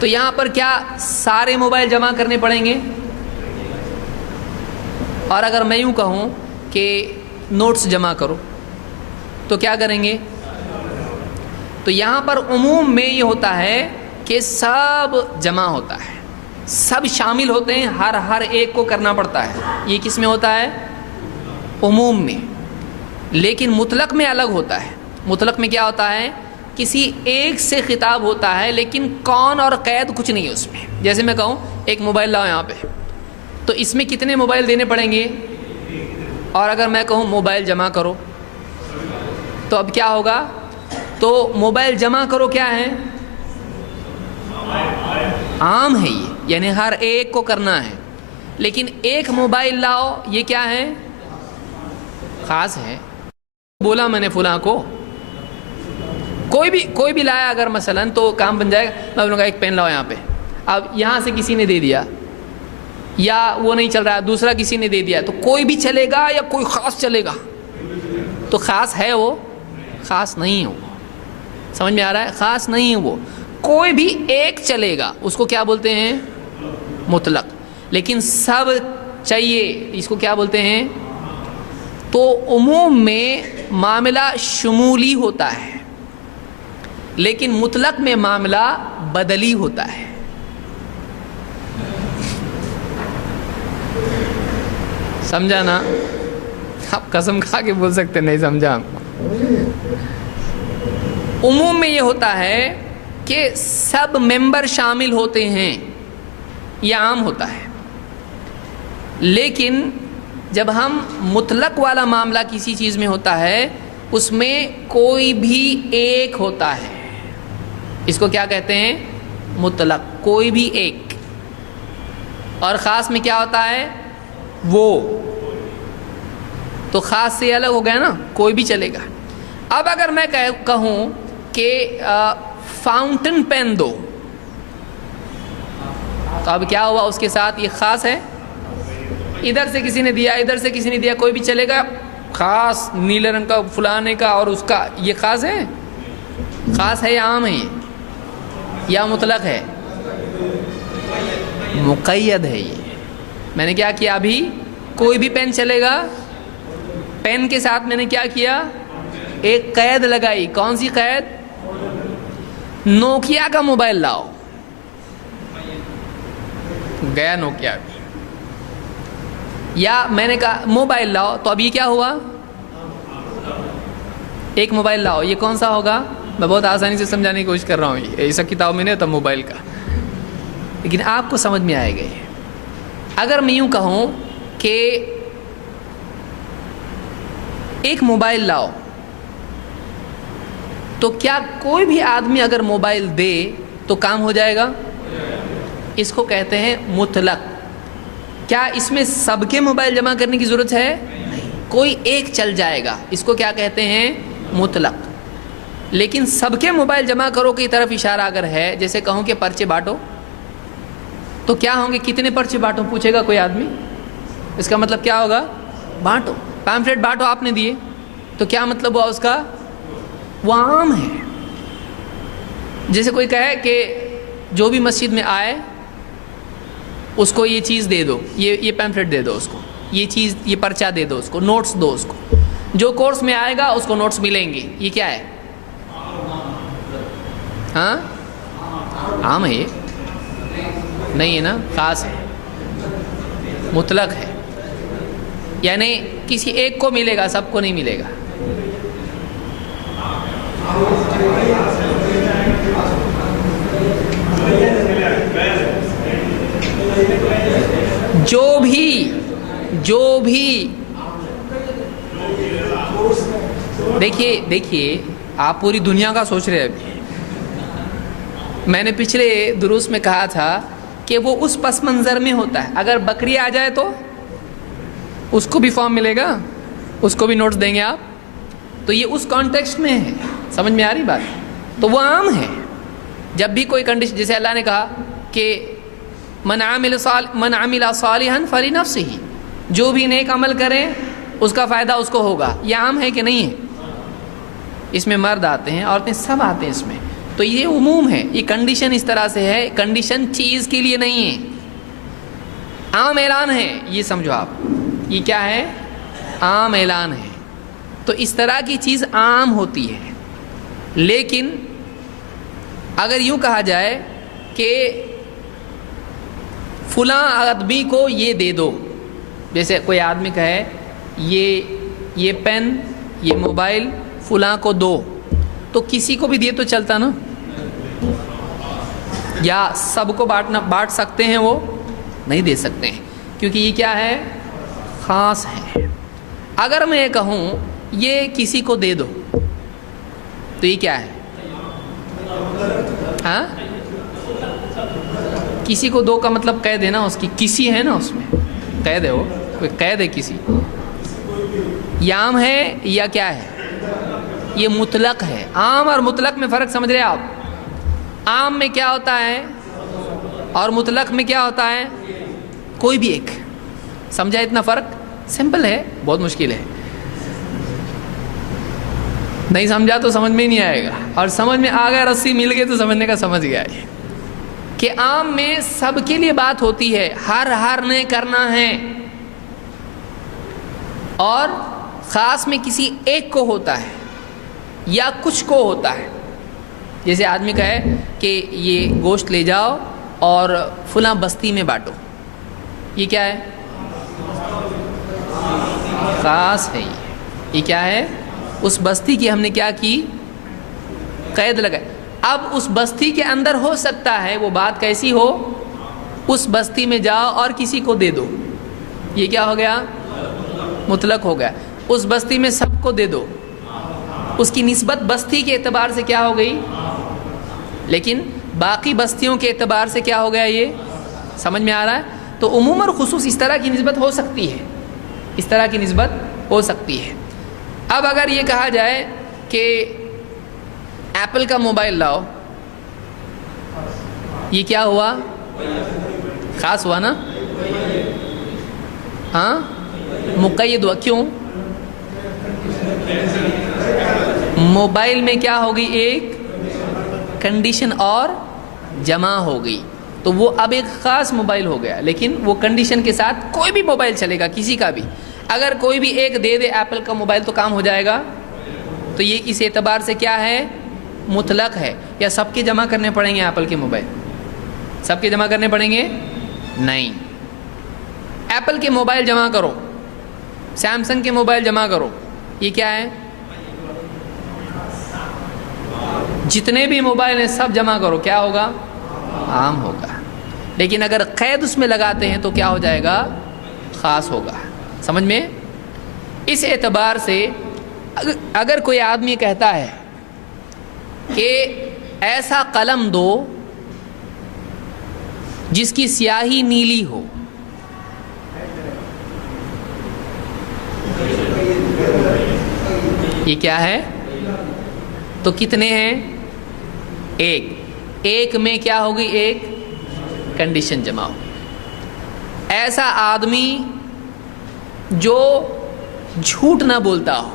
تو یہاں پر کیا سارے موبائل جمع کرنے پڑیں گے؟ اور اگر میں یوں کہوں کہ نوٹس جمع کرو تو کیا کریں گے؟ تو یہاں پر عموم میں یہ ہوتا ہے کہ سب جمع ہوتا ہے، سب شامل ہوتے ہیں، ہر ایک کو کرنا پڑتا ہے۔ یہ کس میں ہوتا ہے؟ عموم میں۔ لیکن مطلق میں الگ ہوتا ہے۔ مطلق میں کیا ہوتا ہے؟ کسی ایک سے خطاب ہوتا ہے، لیکن کون اور قید کچھ نہیں ہے اس میں۔ جیسے میں کہوں ایک موبائل لاؤ یہاں پہ، تو اس میں کتنے موبائل دینے پڑیں گے؟ اور اگر میں کہوں موبائل جمع کرو تو اب کیا ہوگا؟ تو موبائل جمع کرو کیا ہے؟ عام ہے یہ، یعنی ہر ایک کو کرنا ہے۔ لیکن ایک موبائل لاؤ، یہ کیا ہے؟ خاص ہے. بولا میں نے فلاں کو، کوئی بھی لایا اگر مثلا تو کام بن جائے گا. میں بولوں گا ایک پین لاؤ یہاں پہ، اب یہاں سے کسی نے دے دیا یا وہ نہیں چل رہا دوسرا کسی نے دے دیا، تو کوئی بھی چلے گا یا کوئی خاص چلے گا؟ تو خاص ہے وہ؟ خاص نہیں ہے وہ. سمجھ میں آ رہا ہے؟ خاص نہیں ہے وہ. کوئی بھی ایک چلے گا، اس کو کیا بولتے ہیں؟ مطلق. لیکن سب چاہیے، اس کو کیا بولتے ہیں؟ تو عموم میں معاملہ شمولی ہوتا ہے، لیکن مطلق میں معاملہ بدلی ہوتا ہے. سمجھا نا؟ آپ قسم کھا کے بول سکتے نہیں سمجھا. عموم میں یہ ہوتا ہے کہ سب ممبر شامل ہوتے ہیں، یہ عام ہوتا ہے. لیکن جب ہم مطلق والا معاملہ کسی چیز میں ہوتا ہے، اس میں کوئی بھی ایک ہوتا ہے، اس کو کیا کہتے ہیں؟ مطلق. کوئی بھی ایک. اور خاص میں کیا ہوتا ہے؟ وہ. تو خاص سے الگ ہو گیا نا، کوئی بھی چلے گا. اب اگر میں کہوں کہ فاؤنٹن پین دو، تو اب کیا ہوا اس کے ساتھ؟ یہ خاص ہے. ادھر سے کسی نے دیا، ادھر سے کسی نے دیا، کوئی بھی چلے گا. خاص نیلے رنگ کا فلانے کا اور اس کا، یہ خاص ہے؟ خاص ہے یا عام ہے؟ یا مطلق ہے؟ مقید ہے. یہ میں نے کیا کیا ابھی؟ کوئی بھی پین چلے گا. پین کے ساتھ میں نے کیا کیا؟ ایک قید لگائی. کون سی قید؟ نوکیا کا موبائل لاؤ، گیا نوکیا. یا میں نے کہا موبائل لاؤ، تو اب یہ کیا ہوا؟ ایک موبائل لاؤ. یہ کون سا ہوگا؟ میں بہت آسانی سے سمجھانے کی کوشش کر رہا ہوں. یہ ایسا کتاب میں نہیں ہوتا موبائل کا، لیکن آپ کو سمجھ میں آئے گا. اگر میں یوں کہوں کہ ایک موبائل لاؤ، تو کیا کوئی بھی آدمی اگر موبائل دے تو کام ہو جائے گا؟ اس کو کہتے ہیں مطلق. کیا اس میں سب کے موبائل جمع کرنے کی ضرورت ہے؟ نہیں. کوئی ایک چل جائے گا، اس کو کیا کہتے ہیں؟ مطلق. لیکن سب کے موبائل جمع کرو کی طرف اشارہ اگر ہے، جیسے کہوں کہ پرچے بانٹو، تو کیا ہوں گے؟ کتنے پرچے بانٹو پوچھے گا کوئی آدمی، اس کا مطلب کیا ہوگا؟ بانٹو. پیمفلیٹ بانٹو آپ نے دیے، تو کیا مطلب ہوا اس کا؟ وہ عام ہے. جیسے کوئی کہے کہ جو بھی مسجد میں آئے اس کو یہ چیز دے دو، یہ پیمفلیٹ دے دو اس کو، یہ چیز، یہ پرچہ دے دو اس کو، نوٹس دو اس کو، جو کورس میں آئے گا اس کو نوٹس ملیں گے. یہ کیا ہے؟ ہاں عام ہے. یہ نہیں ہے نا، خاص ہے، مطلق ہے. یعنی کسی ایک کو ملے گا، سب کو نہیں ملے گا. جو بھی دیکھیے آپ پوری دنیا کا سوچ رہے ہیں. ابھی میں نے پچھلے دروس میں کہا تھا کہ وہ اس پس منظر میں ہوتا ہے. اگر بکری آ جائے تو اس کو بھی فارم ملے گا، اس کو بھی نوٹس دیں گے آپ. تو یہ اس کانٹیکسٹ میں ہے. سمجھ میں آ رہی بات؟ تو وہ عام ہے. جب بھی کوئی کنڈیشن، جیسے اللہ نے کہا کہ من عمل صالحا فلنفسہ، جو بھی نیک عمل کرے اس کا فائدہ اس کو ہوگا. یہ عام ہے کہ نہیں ہے؟ اس میں مرد آتے ہیں، عورتیں، سب آتے ہیں اس میں. تو یہ عموم ہے. یہ کنڈیشن اس طرح سے ہے، کنڈیشن چیز کے لیے نہیں ہے، عام اعلان ہے. یہ سمجھو آپ، یہ کیا ہے؟ عام اعلان ہے. تو اس طرح کی چیز عام ہوتی ہے. لیکن اگر یوں کہا جائے کہ فلاں آدمی کو یہ دے دو، جیسے کوئی آدمی کہے یہ پین، یہ موبائل فلاں کو دو، تو کسی کو بھی دیے تو چلتا نا؟ یا سب کو بانٹ سکتے ہیں؟ وہ نہیں دے سکتے ہیں، کیونکہ یہ کیا ہے؟ خاص ہے. اگر میں کہوں یہ کسی کو دے دو، تو یہ کیا ہے؟ ہاں، کسی کو دو کا مطلب قید ہے نا، اس کی کسی ہے نا اس میں. قید ہے وہ، کوئی قید ہے کسی، یہ عام ہے یا کیا ہے؟ یہ مطلق ہے. عام اور مطلق میں فرق سمجھ رہے ہیں آپ؟ عام میں کیا ہوتا ہے اور مطلق میں کیا ہوتا ہے؟ کوئی بھی ایک. سمجھا اتنا فرق؟ سمپل ہے، بہت مشکل ہے. نہیں سمجھا تو سمجھ میں نہیں آئے گا، اور سمجھ میں آ گیا، رسی مل گئی تو سمجھنے کا سمجھ گیا یہ کہ عام میں سب کے لیے بات ہوتی ہے، ہر نے کرنا ہے، اور خاص میں کسی ایک کو ہوتا ہے یا کچھ کو ہوتا ہے. جیسے آدمی کہے کہ یہ گوشت لے جاؤ اور فلاں بستی میں بانٹو، یہ کیا ہے؟ خاص ہے. یہ کیا ہے؟ اس بستی کی ہم نے کیا کی؟ قید لگائی. اب اس بستی کے اندر ہو سکتا ہے وہ بات کیسی ہو، اس بستی میں جاؤ اور کسی کو دے دو، یہ کیا ہو گیا؟ مطلق ہو گیا. اس بستی میں سب کو دے دو، اس کی نسبت بستی کے اعتبار سے کیا ہو گئی؟ لیکن باقی بستیوں کے اعتبار سے کیا ہو گیا؟ یہ سمجھ میں آ رہا ہے؟ تو عموم اور خصوص اس طرح کی نسبت ہو سکتی ہے، اس طرح کی نسبت ہو سکتی ہے. اب اگر یہ کہا جائے کہ ایپل کا موبائل لاؤ، یہ کیا ہوا؟ خاص ہوا نا؟ ہاں، مقید ہوا. کیوں؟ موبائل میں کیا ہوگی؟ ایک کنڈیشن اور جمع ہو گئی، تو وہ اب ایک خاص موبائل ہو گیا. لیکن وہ کنڈیشن کے ساتھ کوئی بھی موبائل چلے گا، کسی کا بھی. اگر کوئی بھی ایک دے دے ایپل کا موبائل تو کام ہو جائے گا. تو یہ اس اعتبار سے کیا ہے؟ مطلق ہے. یا سب کے جمع کرنے پڑیں گے ایپل کے موبائل؟ سب کے جمع کرنے پڑیں گے؟ نہیں. ایپل کے موبائل جمع کرو، سیمسنگ کے موبائل جمع کرو، یہ کیا ہے؟ جتنے بھی موبائل ہیں سب جمع کرو، کیا ہوگا؟ عام ہوگا. لیکن اگر قید اس میں لگاتے ہیں تو کیا ہو جائے گا؟ خاص ہوگا. سمجھ میں؟ اس اعتبار سے اگر کوئی آدمی کہتا ہے کہ ایسا قلم دو جس کی سیاہی نیلی ہو، یہ کیا ہے؟ تو کتنے ہیں؟ ایک میں کیا ہوگی؟ ایک کنڈیشن جمع ہو. ایسا آدمی جو جھوٹ نہ بولتا ہو،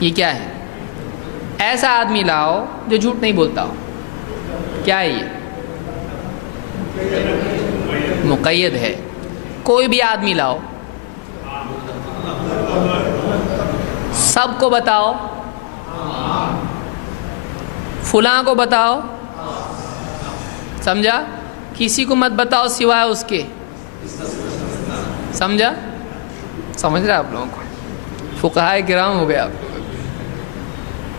یہ کیا ہے؟ ایسا آدمی لاؤ جو جھوٹ نہیں بولتا ہو، کیا ہے یہ؟ مقید ہے. کوئی بھی آدمی لاؤ، سب کو بتاؤ، فلاں کو بتاؤ، سمجھا؟ کسی کو مت بتاؤ سوائے اس کے. سمجھا؟ سمجھ رہے آپ لوگوں کو؟ فقہائے کرام ہو گیا آپ لوگوں.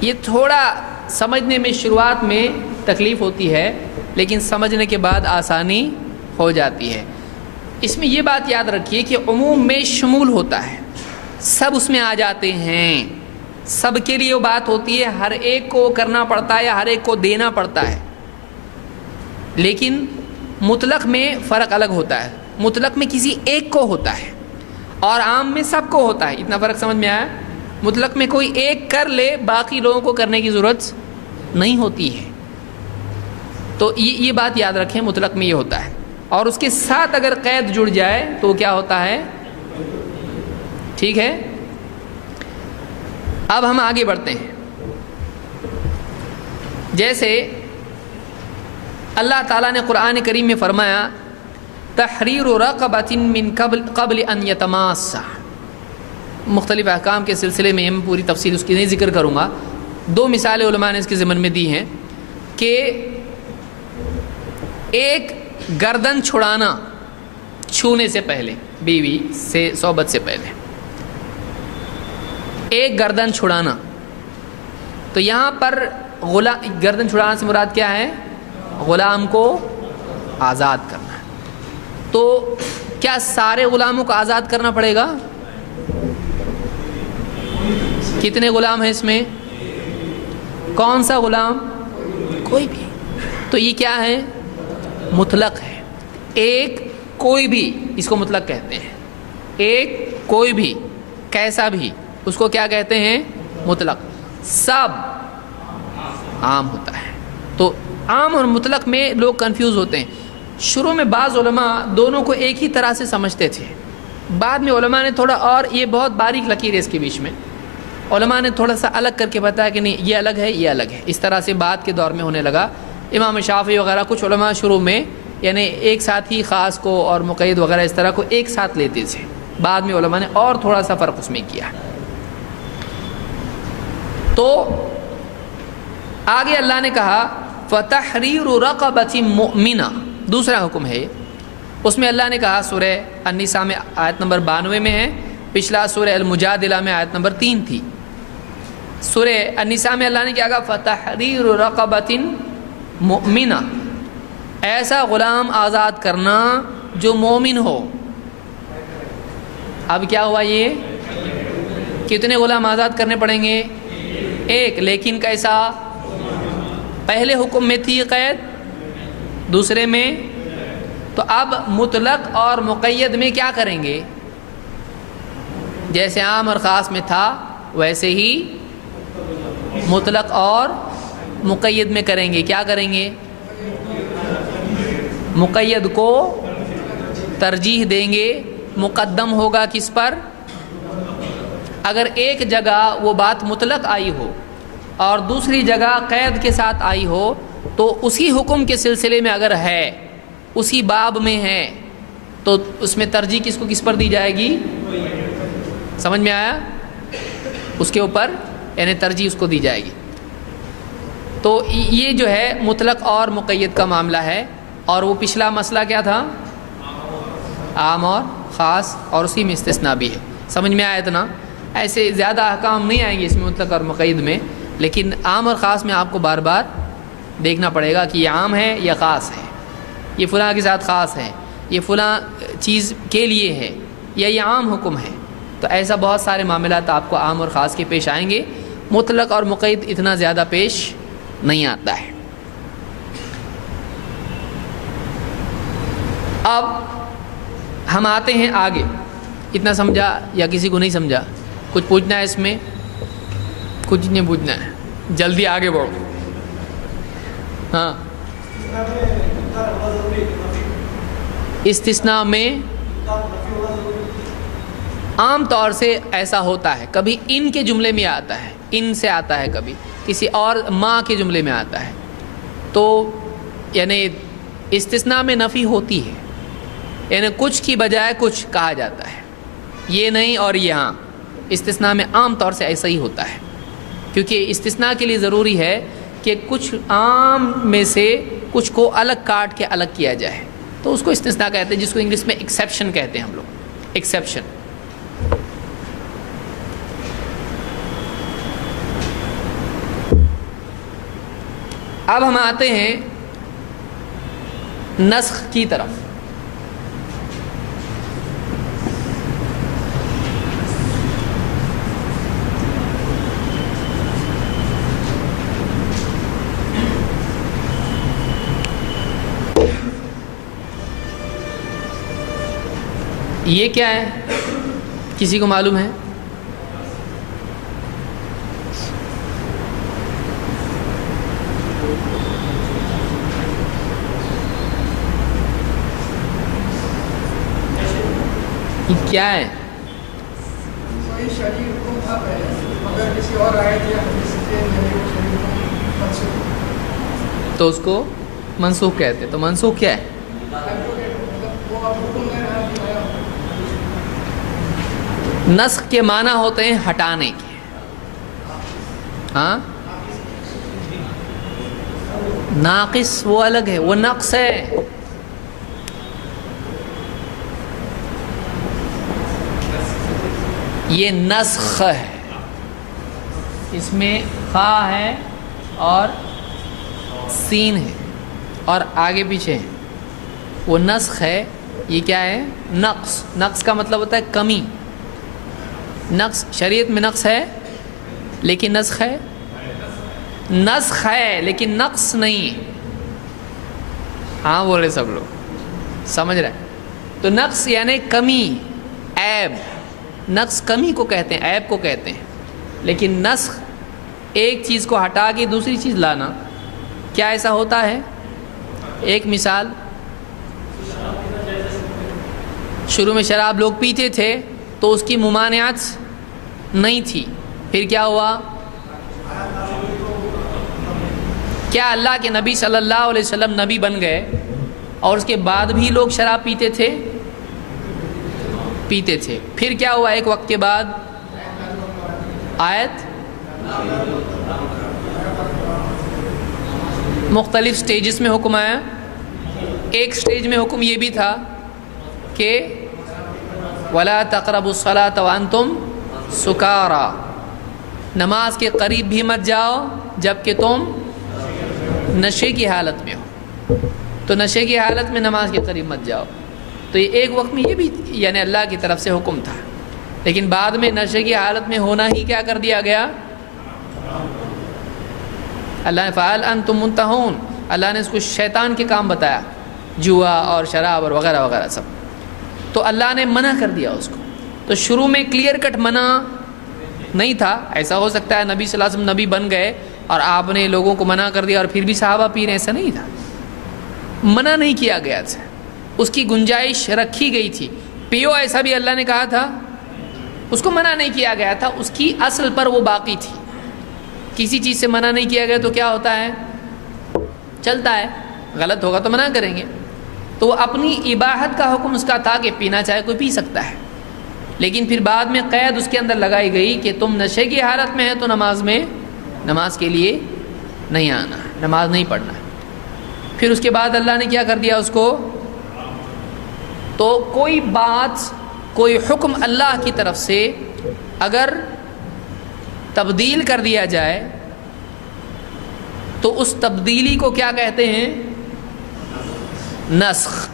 یہ تھوڑا سمجھنے میں شروعات میں تکلیف ہوتی ہے، لیکن سمجھنے کے بعد آسانی ہو جاتی ہے. اس میں یہ بات یاد رکھیے کہ عموم میں شمول ہوتا ہے، سب اس میں آ جاتے ہیں، سب کے لیے وہ بات ہوتی ہے، ہر ایک کو کرنا پڑتا ہے یا ہر ایک کو دینا پڑتا ہے. لیکن مطلق میں فرق الگ ہوتا ہے. مطلق میں کسی ایک کو ہوتا ہے اور عام میں سب کو ہوتا ہے. اتنا فرق سمجھ میں آیا؟ مطلق میں کوئی ایک کر لے، باقی لوگوں کو کرنے کی ضرورت نہیں ہوتی ہے. تو یہ بات یاد رکھیں، مطلق میں یہ ہوتا ہے. اور اس کے ساتھ اگر قید جڑ جائے تو کیا ہوتا ہے؟ ٹھیک ہے. اب ہم آگے بڑھتے ہیں. جیسے اللہ تعالیٰ نے قرآن کریم میں فرمایا تحریر رقبۃ من قبل ان یتماسا. مختلف احکام کے سلسلے میں ہم پوری تفصیل اس کی نہیں ذکر کروں گا. 2 مثالیں علماء نے اس کے ضمن میں دی ہیں کہ ایک گردن چھڑانا چھونے سے پہلے، بیوی سے صحبت سے پہلے ایک گردن چھڑانا. تو یہاں پر گردن چھڑانا سے مراد کیا ہے؟ غلام کو آزاد کرنا. تو کیا سارے غلاموں کو آزاد کرنا پڑے گا؟ کتنے غلام ہیں اس میں؟ کون سا غلام؟ کوئی بھی. تو یہ کیا ہے؟ مطلق ہے. ایک کوئی بھی، اس کو مطلق کہتے ہیں، ایک کوئی بھی کیسا بھی، اس کو کیا کہتے ہیں؟ مطلق۔ سب عام ہوتا ہے۔ تو عام اور مطلق میں لوگ کنفیوز ہوتے ہیں۔ شروع میں بعض علماء دونوں کو ایک ہی طرح سے سمجھتے تھے، بعد میں علماء نے تھوڑا، اور یہ بہت باریک لکیر ہے اس کے بیچ میں، علماء نے تھوڑا سا الگ کر کے بتایا کہ نہیں یہ الگ ہے یہ الگ ہے، اس طرح سے بعد کے دور میں ہونے لگا۔ امام شافعی وغیرہ کچھ علماء شروع میں یعنی ایک ساتھ ہی خاص کو اور مقید وغیرہ اس طرح کو ایک ساتھ لیتے تھے، بعد میں علماء نے اور تھوڑا سا فرق اس میں کیا۔ تو آگے اللہ نے کہا فَتَحْرِيرُ رَقَبَةٍ مُؤْمِنَةٍ، دوسرا حکم ہے، اس میں اللہ نے کہا سورہ النساء میں آیت نمبر 92 میں ہے، پچھلا سورہ المجادلہ میں آیت نمبر 3 تھی۔ سورہ النساء میں اللہ نے کیا کہا فَتَحْرِيرُ رَقَبَةٍ مُؤْمِنَةٍ، ایسا غلام آزاد کرنا جو مومن ہو۔ اب کیا ہوا، یہ کتنے غلام آزاد کرنے پڑیں گے؟ ایک، لیکن کیسا؟ پہلے حکم میں تھی قید، دوسرے میں، تو اب مطلق اور مقید میں کیا کریں گے؟ جیسے عام اور خاص میں تھا ویسے ہی مطلق اور مقید میں کریں گے۔ کیا کریں گے؟ مقید کو ترجیح دیں گے، مقدم ہوگا کس پر؟ اگر ایک جگہ وہ بات مطلق آئی ہو اور دوسری جگہ قید کے ساتھ آئی ہو تو اسی حکم کے سلسلے میں اگر ہے، اسی باب میں ہے، تو اس میں ترجیح کس کو کس پر دی جائے گی؟ سمجھ میں آیا؟ اس کے اوپر یعنی ترجیح اس کو دی جائے گی۔ تو یہ جو ہے مطلق اور مقید کا معاملہ ہے، اور وہ پچھلا مسئلہ کیا تھا؟ عام اور خاص، اور اسی میں استثناء بھی ہے۔ سمجھ میں آیا اتنا؟ ایسے زیادہ احکام نہیں آئیں گے اس میں مطلق اور مقید میں، لیکن عام اور خاص میں آپ کو بار بار دیکھنا پڑے گا کہ یہ عام ہے یا خاص ہے، یہ فلاں کے ساتھ خاص ہے، یہ فلاں چیز کے لیے ہے، یا یہ عام حکم ہے۔ تو ایسا بہت سارے معاملات آپ کو عام اور خاص کے پیش آئیں گے، مطلق اور مقید اتنا زیادہ پیش نہیں آتا ہے۔ اب ہم آتے ہیں آگے، اتنا سمجھا یا کسی کو نہیں سمجھا؟ کچھ پوچھنا ہے اس میں؟ کچھ نہیں پوچھنا ہے، جلدی آگے بڑھو۔ ہاں، استثناء میں عام طور سے ایسا ہوتا ہے، کبھی ان کے جملے میں آتا ہے، ان سے آتا ہے، کبھی کسی اور ماں کے جملے میں آتا ہے، تو یعنی استثناء میں نفی ہوتی ہے، یعنی کچھ کی بجائے کچھ کہا جاتا ہے، یہ نہیں اور یہ ہاں۔ استثناء میں عام طور سے ایسا ہی ہوتا ہے، کیونکہ استثناء کے لیے ضروری ہے کہ کچھ عام میں سے کچھ کو الگ کاٹ کے الگ کیا جائے، تو اس کو استثناء کہتے ہیں، جس کو انگلش میں ایکسیپشن کہتے ہیں ہم لوگ، ایکسیپشن۔ اب ہم آتے ہیں نسخ کی طرف۔ یہ کیا ہے؟ کسی کو معلوم ہے؟ یہ کیا ہے؟ کوئی شرعی حکم تھا پہلے، مگر کسی اور آیت یا حدیث کے ذریعے وہ شرعی حکم منسوخ، تو اس کو منسوخ کہتے ہیں۔ تو منسوخ کیا ہے؟ وہ اب حکم میں نہ دیا۔ نسخ کے معنی ہوتے ہیں ہٹانے کے، ہاں، ناقص وہ الگ ہے، وہ نقص ہے۔ یہ نسخ ہے، اس میں خا ہے اور سین ہے اور آگے پیچھے ہے، وہ نسخ ہے۔ یہ کیا ہے؟ نقص۔ نقص کا مطلب ہوتا ہے کمی۔ نقص شریعت میں نقص ہے لیکن نسخ ہے، نسخ ہے لیکن نقص نہیں۔ ہاں بول رہے سب لوگ، سمجھ رہے ہیں؟ تو نقص یعنی کمی، عیب، نقص کمی کو کہتے ہیں، عیب کو کہتے ہیں. لیکن نسخ ایک چیز کو ہٹا کے دوسری چیز لانا، کیا ایسا ہوتا ہے؟ ایک مثال، شروع میں شراب لوگ پیتے تھے تو اس کی ممانعت نہیں تھی، پھر کیا ہوا؟ کیا اللہ کے نبی صلی اللہ علیہ وسلم نبی بن گئے اور اس کے بعد بھی لوگ شراب پیتے تھے؟ پیتے تھے. پھر کیا ہوا؟ ایک وقت کے بعد آیت، مختلف سٹیجز میں حکم آیا. ایک سٹیج میں حکم یہ بھی تھا کہ وَلَا تَقْرَبُوا الصَّلَاةَ وَأَنْتُمْ سُكَارَىٰ، نماز کے قریب بھی مت جاؤ جب کہ تم نشے کی حالت میں ہو. تو نشے کی حالت میں نماز کے قریب مت جاؤ. تو یہ ایک وقت میں یہ بھی یعنی اللہ کی طرف سے حکم تھا. لیکن بعد میں نشے کی حالت میں ہونا ہی کیا کر دیا گیا؟ اللہ نے فعل انتم منتہون، اللہ نے اس کو شیطان کے کام بتایا، جوا اور شراب اور وغیرہ وغیرہ سب. تو اللہ نے منع کر دیا اس کو. تو شروع میں کلیئر کٹ منع نہیں تھا. ایسا ہو سکتا ہے نبی صلی اللہ علیہ وسلم نبی بن گئے اور آپ نے لوگوں کو منع کر دیا اور پھر بھی صحابہ پی رہے ہیں، ایسا نہیں تھا. منع نہیں کیا گیا تھا، اس کی گنجائش رکھی گئی تھی. پیو ایسا بھی اللہ نے کہا تھا، اس کو منع نہیں کیا گیا تھا، اس کی اصل پر وہ باقی تھی. کسی چیز سے منع نہیں کیا گیا تو کیا ہوتا ہے؟ چلتا ہے. غلط ہوگا تو منع کریں گے. تو وہ اپنی اباحت کا حکم اس کا تھا کہ پینا چاہے کوئی پی سکتا ہے. لیکن پھر بعد میں قید اس کے اندر لگائی گئی کہ تم نشے کی حالت میں ہے تو نماز کے لیے نہیں آنا، نماز نہیں پڑھنا. پھر اس کے بعد اللہ نے کیا کر دیا اس کو؟ تو کوئی بات، کوئی حکم اللہ کی طرف سے اگر تبدیل کر دیا جائے تو اس تبدیلی کو کیا کہتے ہیں؟ نسخ.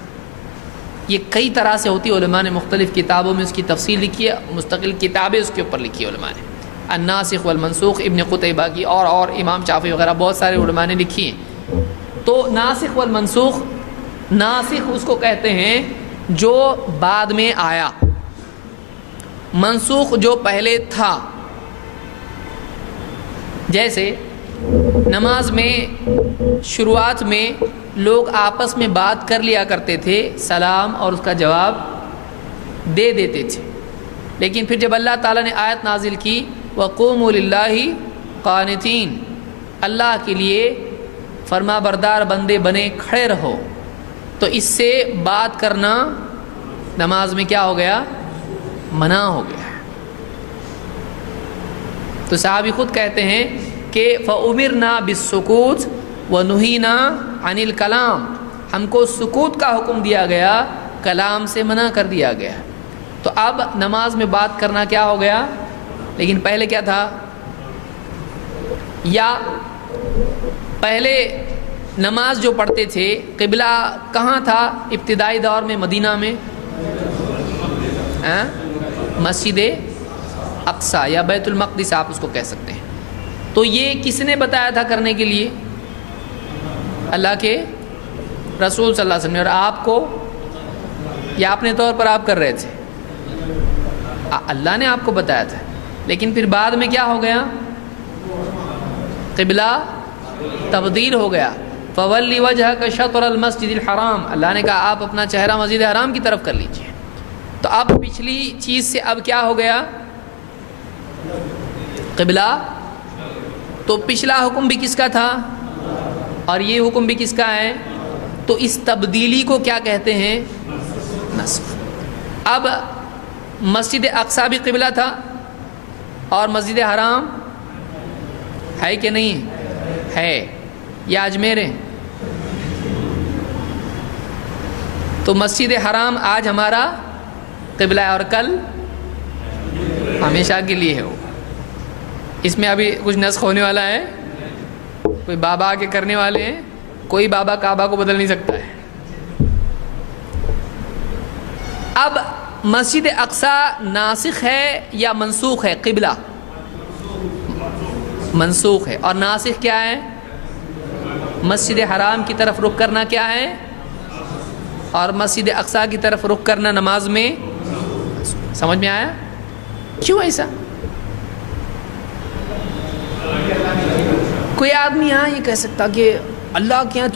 یہ کئی طرح سے ہوتی ہے. علماء نے مختلف کتابوں میں اس کی تفصیل لکھی ہے، مستقل کتابیں اس کے اوپر لکھی ہے علماء نے. الناسخ والمنسوخ ابن قتیبہ کی اور امام شافعی وغیرہ بہت سارے علماء نے لکھی ہیں. تو ناسخ والمنسوخ، ناسخ اس کو کہتے ہیں جو بعد میں آیا، منسوخ جو پہلے تھا. جیسے نماز میں شروعات میں لوگ آپس میں بات کر لیا کرتے تھے، سلام اور اس کا جواب دے دیتے تھے. لیکن پھر جب اللہ تعالیٰ نے آیت نازل کی وَقُومُوا لِلَّهِ قَانِتِينَ، اللہ کے لیے فرما بردار بندے بنے کھڑے رہو، تو اس سے بات کرنا نماز میں کیا ہو گیا؟ منع ہو گیا. تو صحابی خود کہتے ہیں کہ فَأُمِرْنَا بِالسُّكُوتِ وَنُهِينَا عَنِ الْكَلَامِ، ہم کو سکوت کا حکم دیا گیا، کلام سے منع کر دیا گیا. تو اب نماز میں بات کرنا کیا ہو گیا؟ لیکن پہلے کیا تھا؟ یا پہلے نماز جو پڑھتے تھے قبلہ کہاں تھا ابتدائی دور میں؟ مدینہ میں مسجد اقصی یا بیت المقدس آپ اس کو کہہ سکتے ہیں. تو یہ کس نے بتایا تھا کرنے کے لیے؟ اللہ کے رسول صلی اللہ علیہ وسلم نے. اور آپ کو یا اپنے طور پر آپ کر رہے تھے؟ اللہ نے آپ کو بتایا تھا. لیکن پھر بعد میں کیا ہو گیا؟ قبلہ تبدیل ہو گیا. فَوَلِّ وَجْهَكَ شَطْرَ الْمَسْجِدِ الْحَرَامِ، اللہ نے کہا آپ اپنا چہرہ مسجد حرام کی طرف کر لیجئے. تو اب پچھلی چیز سے اب کیا ہو گیا؟ قبلہ. تو پچھلا حکم بھی کس کا تھا اور یہ حکم بھی کس کا ہے؟ تو اس تبدیلی کو کیا کہتے ہیں؟ نسخ. اب مسجد اقصی بھی قبلہ تھا اور مسجد حرام ہے کہ نہیں ہے؟ یا اجمیر ہے؟ تو مسجد حرام آج ہمارا قبلہ ہے اور کل ہمیشہ کے لیے ہے. وہ اس میں ابھی کچھ نسخ ہونے والا ہے. کوئی بابا کے کرنے والے ہیں، کوئی بابا کعبہ کو بدل نہیں سکتا ہے. اب مسجد اقصی ناسخ ہے یا منسوخ ہے؟ قبلہ منسوخ ہے. اور ناسخ کیا ہے؟ مسجد حرام کی طرف رخ کرنا کیا ہے؟ اور مسجد اقصی کی طرف رخ کرنا نماز میں سمجھ میں آیا؟ کیوں ایسا؟ کوئی آدمی یہاں یہ کہہ سکتا کہ اللہ کے یہاں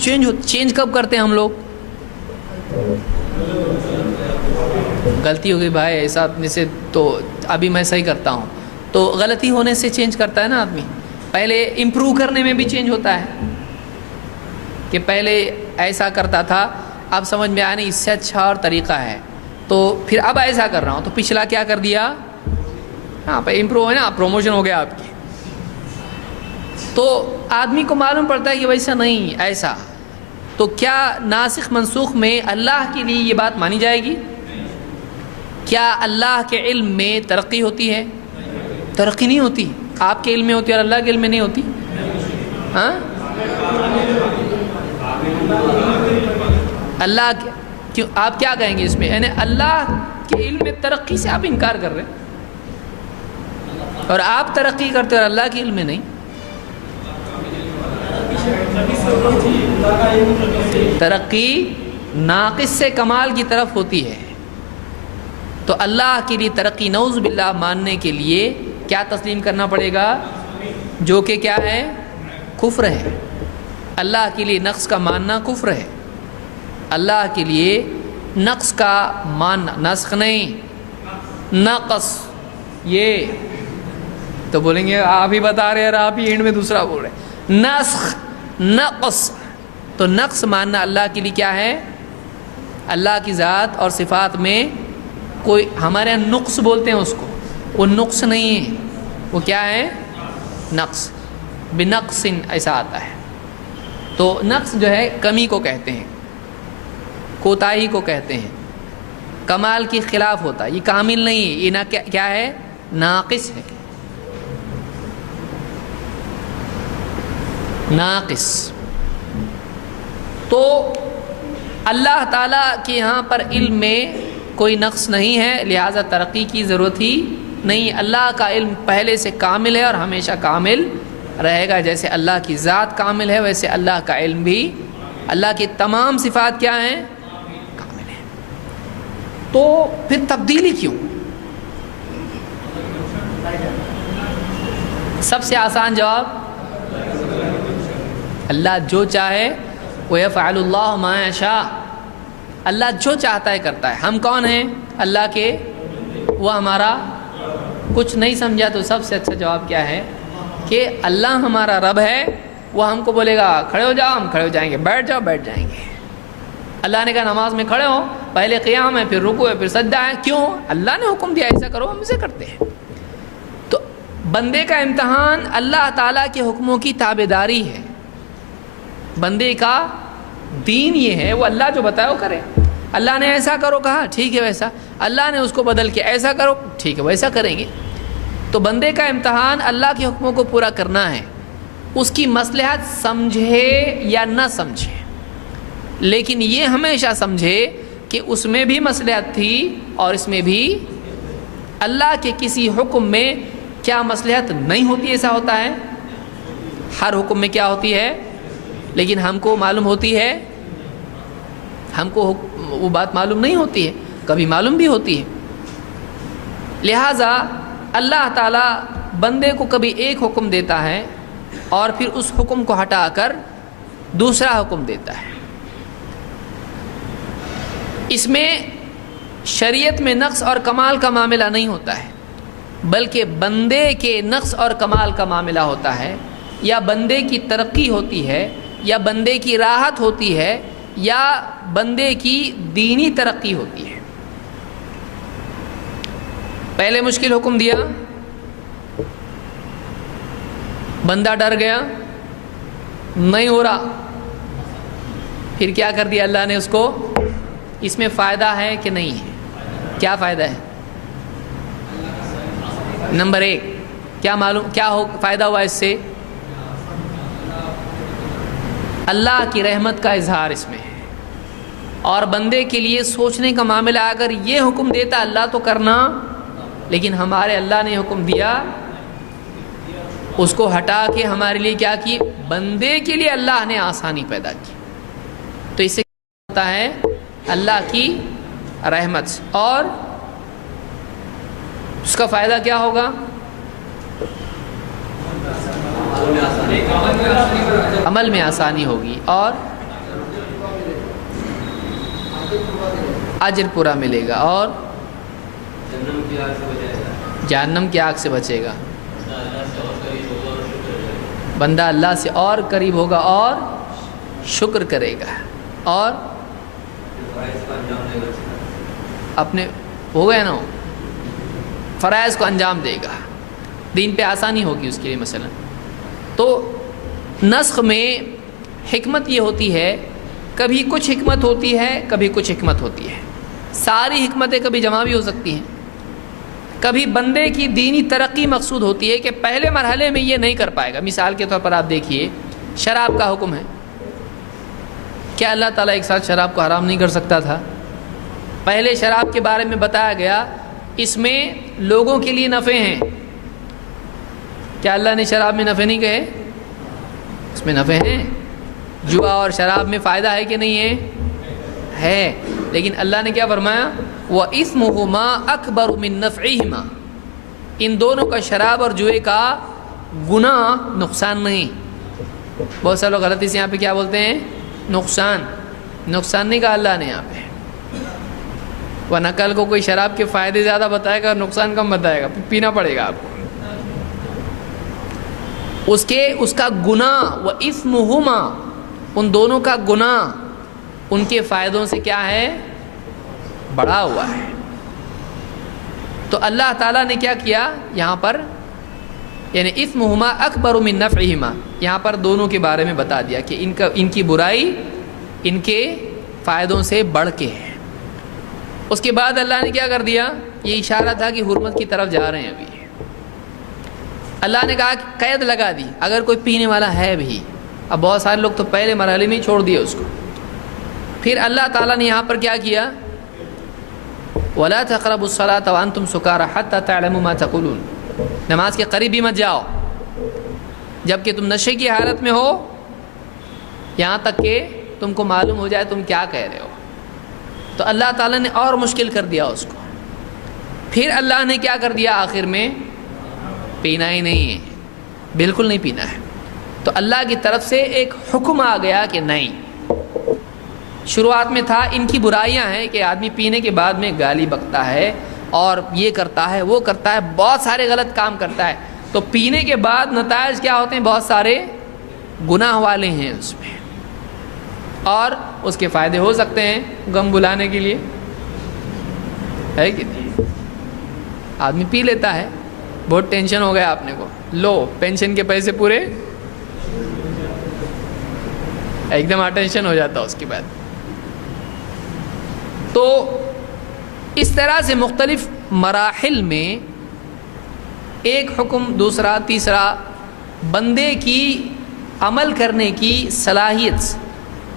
چینج کب کرتے ہیں ہم لوگ؟ غلطی ہو گئی بھائی ایسا جیسے تو ابھی میں صحیح کرتا ہوں تو غلطی ہونے سے چینج کرتا ہے نا آدمی. پہلے امپروو کرنے میں بھی چینج ہوتا ہے کہ پہلے ایسا کرتا تھا اب سمجھ میں آیا نہیں اس سے اچھا اور طریقہ ہے تو پھر اب ایسا کر رہا ہوں تو پچھلا کیا کر دیا ہاں پہ امپروو ہے نا پروموشن ہو گیا آپ کی. تو آدمی کو معلوم پڑتا ہے کہ ویسا نہیں ایسا. تو کیا ناسخ منسوخ میں اللہ کے لیے یہ بات مانی جائے گی؟ کیا اللہ کے علم میں ترقی ہوتی ہے؟ ترقی نہیں ہوتی. آپ کے علم میں ہوتی ہے اور اللہ کے علم میں نہیں ہوتی. ہاں اللہ کیوں آپ کیا کہیں گے اس میں؟ یعنی اللہ کے علم میں ترقی سے آپ انکار کر رہے ہیں اور آپ ترقی کرتے اور اللہ کے علم میں نہیں. ترقی ناقص سے کمال کی طرف ہوتی ہے. تو اللہ کے لیے ترقی نعوذ باللہ ماننے کے لیے کیا تسلیم کرنا پڑے گا؟ جو کہ کیا ہے؟ کفر ہے. اللہ کے لیے نقص کا ماننا کفر ہے. اللہ کے لیے نقص کا ماننا نسخ نہیں نقص. یہ تو بولیں گے آپ ہی بتا رہے اور آپ ہی اینڈ میں دوسرا بول رہے نسخ نقص. تو نقص ماننا اللہ کے لیے کیا ہے؟ اللہ کی ذات اور صفات میں کوئی ہمارے یہاں نقص بولتے ہیں اس کو وہ نقص نہیں ہے وہ کیا ہے؟ نقص. بنقص ایسا آتا ہے. تو نقص جو ہے کمی کو کہتے ہیں کوتاہی کو کہتے ہیں. کمال کے خلاف ہوتا ہے. یہ کامل نہیں ہے یہ نہ کیا ہے؟ ناقص ہے. ناقص. تو اللہ تعالیٰ کے یہاں پر علم میں کوئی نقص نہیں ہے لہذا ترقی کی ضرورت ہی نہیں. اللہ کا علم پہلے سے کامل ہے اور ہمیشہ کامل رہے گا. جیسے اللہ کی ذات کامل ہے ویسے اللہ کا علم بھی اللہ کی تمام صفات کیا ہیں؟ کامل ہیں. تو پھر تبدیلی کیوں؟ سب سے آسان جواب اللہ جو چاہے وَيَفْعَلُ اللَّهُ مَا يَشَاءُ. اللہ جو چاہتا ہے کرتا ہے. ہم کون ہیں؟ اللہ کے. وہ ہمارا کچھ نہیں سمجھا تو سب سے اچھا جواب کیا ہے کہ اللہ ہمارا رب ہے. وہ ہم کو بولے گا کھڑے ہو جاؤ ہم کھڑے ہو جائیں گے بیٹھ جاؤ بیٹھ جائیں گے. اللہ نے کہا نماز میں کھڑے ہو پہلے قیام ہے پھر رکوع ہے پھر سجدہ ہے. کیوں؟ اللہ نے حکم دیا ایسا کرو ہم اسے کرتے ہیں. تو بندے کا امتحان اللہ تعالیٰ کے حکموں کی تابعداری ہے. بندے کا دین یہ ہے وہ اللہ جو بتایا وہ کرے. اللہ نے ایسا کرو کہا ٹھیک ہے ویسا. اللہ نے اس کو بدل کے ایسا کرو ٹھیک ہے ویسا کریں گے. تو بندے کا امتحان اللہ کے حکموں کو پورا کرنا ہے. اس کی مصلحت سمجھے یا نہ سمجھے لیکن یہ ہمیشہ سمجھے کہ اس میں بھی مصلحت تھی اور اس میں بھی. اللہ کے کسی حکم میں کیا مصلحت نہیں ہوتی ایسا ہوتا ہے؟ ہر حکم میں کیا ہوتی ہے لیکن ہم کو معلوم ہوتی ہے. ہم کو وہ بات معلوم نہیں ہوتی ہے کبھی معلوم بھی ہوتی ہے. لہٰذا اللہ تعالیٰ بندے کو کبھی ایک حکم دیتا ہے اور پھر اس حکم کو ہٹا کر دوسرا حکم دیتا ہے. اس میں شریعت میں نقص اور کمال کا معاملہ نہیں ہوتا ہے بلکہ بندے کے نقص اور کمال کا معاملہ ہوتا ہے. یا بندے کی ترقی ہوتی ہے یا بندے کی راحت ہوتی ہے یا بندے کی دینی ترقی ہوتی ہے. پہلے مشکل حکم دیا بندہ ڈر گیا نہیں ہو رہا پھر کیا کر دیا اللہ نے اس کو. اس میں فائدہ ہے کہ نہیں ہے؟ کیا فائدہ ہے؟ نمبر 1 کیا معلوم کیا فائدہ ہوا اس سے؟ اللہ کی رحمت کا اظہار اس میں ہے. اور بندے کے لیے سوچنے کا معاملہ اگر یہ حکم دیتا اللہ تو کرنا لیکن ہمارے اللہ نے حکم دیا اس کو ہٹا کے ہمارے لیے کیا کی؟ بندے کے لیے اللہ نے آسانی پیدا کی. تو اس سے کیا ہوتا ہے اللہ کی رحمت سے، اور اس کا فائدہ کیا ہوگا؟ عمل میں آسانی ہوگی اور اجر پورا ملے گا، اور جہنم کی آگ سے بچے گا، بندہ اللہ سے اور قریب ہوگا اور شکر کرے گا، اور اپنے ہو گئے نا فرائض کو انجام دے گا، دین پہ آسانی ہوگی اس کے لیے۔ مثلا تو نسخ میں حکمت یہ ہوتی ہے، کبھی کچھ حکمت ہوتی ہے، کبھی کچھ حکمت ہوتی ہے، ساری حکمتیں کبھی جمع بھی ہو سکتی ہیں۔ کبھی بندے کی دینی ترقی مقصود ہوتی ہے کہ پہلے مرحلے میں یہ نہیں کر پائے گا۔ مثال کے طور پر آپ دیکھیے، شراب کا حکم ہے، کیا اللہ تعالیٰ ایک ساتھ شراب کو حرام نہیں کر سکتا تھا؟ پہلے شراب کے بارے میں بتایا گیا، اس میں لوگوں کے لیے نفع ہیں۔ کیا اللہ نے شراب میں نفع نہیں کہے؟ اس میں نفع ہیں۔ جوا اور شراب میں فائدہ ہے کہ نہیں ہے؟ لیکن اللہ نے کیا فرمایا؟ وَإِثْمُهُمَا أَكْبَرُ مِن نَّفْعِهِمَا، ان دونوں کا، شراب اور جوئے کا گناہ نقصان نہیں۔ بہت سارے لوگ غلطی سے یہاں پہ کیا بولتے ہیں؟ نقصان نہیں کہا اللہ نے یہاں پہ، ورنہ کل کو کوئی شراب کے فائدے زیادہ بتائے گا اور نقصان کم بتائے گا، پینا پڑے گا آپ کو۔ اس کا گناہ، وَإِثْمُهُمَا، ان دونوں کا گناہ ان کے فائدوں سے کیا ہے؟ بڑھا ہوا ہے۔ تو اللہ تعالیٰ نے کیا کیا یہاں پر؟ یعنی اثمہما اکبر من نفعہما، یہاں پر دونوں کے بارے میں بتا دیا کہ ان کی برائی ان کے فائدوں سے بڑھ کے ہے۔ اس کے بعد اللہ نے کیا کر دیا؟ یہ اشارہ تھا کہ حرمت کی طرف جا رہے ہیں ابھی۔ اللہ نے کہا کہ قید لگا دی، اگر کوئی پینے والا ہے بھی۔ اب بہت سارے لوگ تو پہلے مرحلے میں چھوڑ دیے اس کو۔ پھر اللہ تعالیٰ نے یہاں پر کیا کیا؟ وَلَا تَقْرَبُوا الصَّلَاةَ وَأَنْتُمْ سُكَارَىٰ حَتَّىٰ تَعْلَمُوا مَا تَقُولُونَ، نماز کے قریب بھی مت جاؤ جب کہ تم نشے کی حالت میں ہو، یہاں تک کہ تم کو معلوم ہو جائے تم کیا کہہ رہے ہو۔ تو اللہ تعالیٰ نے اور مشکل کر دیا اس کو۔ پھر اللہ نے کیا کر دیا آخر میں؟ پینا ہی نہیں ہے، بالکل نہیں پینا ہے۔ تو اللہ کی طرف سے ایک حکم آ گیا کہ نہیں۔ شروعات میں تھا ان کی برائیاں ہیں کہ آدمی پینے کے بعد میں گالی بکتا ہے اور یہ کرتا ہے وہ کرتا ہے، بہت سارے غلط کام کرتا ہے۔ تو پینے کے بعد نتائج کیا ہوتے ہیں؟ بہت سارے گناہ والے ہیں اس میں، اور اس کے فائدے ہو سکتے ہیں غم بلانے کے لیے، ہے کہ نہیں؟ آدمی پی لیتا ہے، بہت ٹینشن ہو گیا آپ نے کو، لو پینشن کے پیسے پورے، ایک دم اٹینشن ہو جاتا اس کے بعد۔ تو اس طرح سے مختلف مراحل میں ایک حکم، دوسرا، تیسرا، بندے کی عمل کرنے کی صلاحیت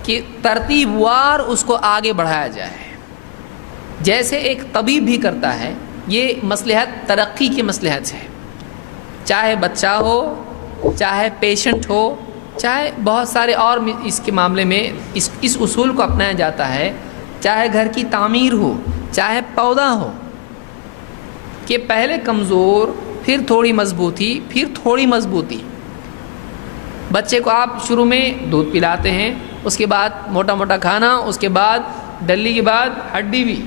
کہ ترتیب وار اس کو آگے بڑھایا جائے، جیسے ایک طبیب بھی کرتا ہے۔ یہ مصلحت ترقی کی مصلحت ہے، چاہے بچہ ہو، چاہے پیشنٹ ہو، چاہے بہت سارے اور اس کے معاملے میں اس اصول کو اپنایا جاتا ہے، چاہے گھر کی تعمیر ہو، چاہے پودا ہو، کہ پہلے کمزور، پھر تھوڑی مضبوطی، پھر تھوڑی مضبوطی۔ بچے کو آپ شروع میں دودھ پلاتے ہیں، اس کے بعد موٹا موٹا کھانا، اس کے بعد ڈلی کے بعد ہڈی بھی۔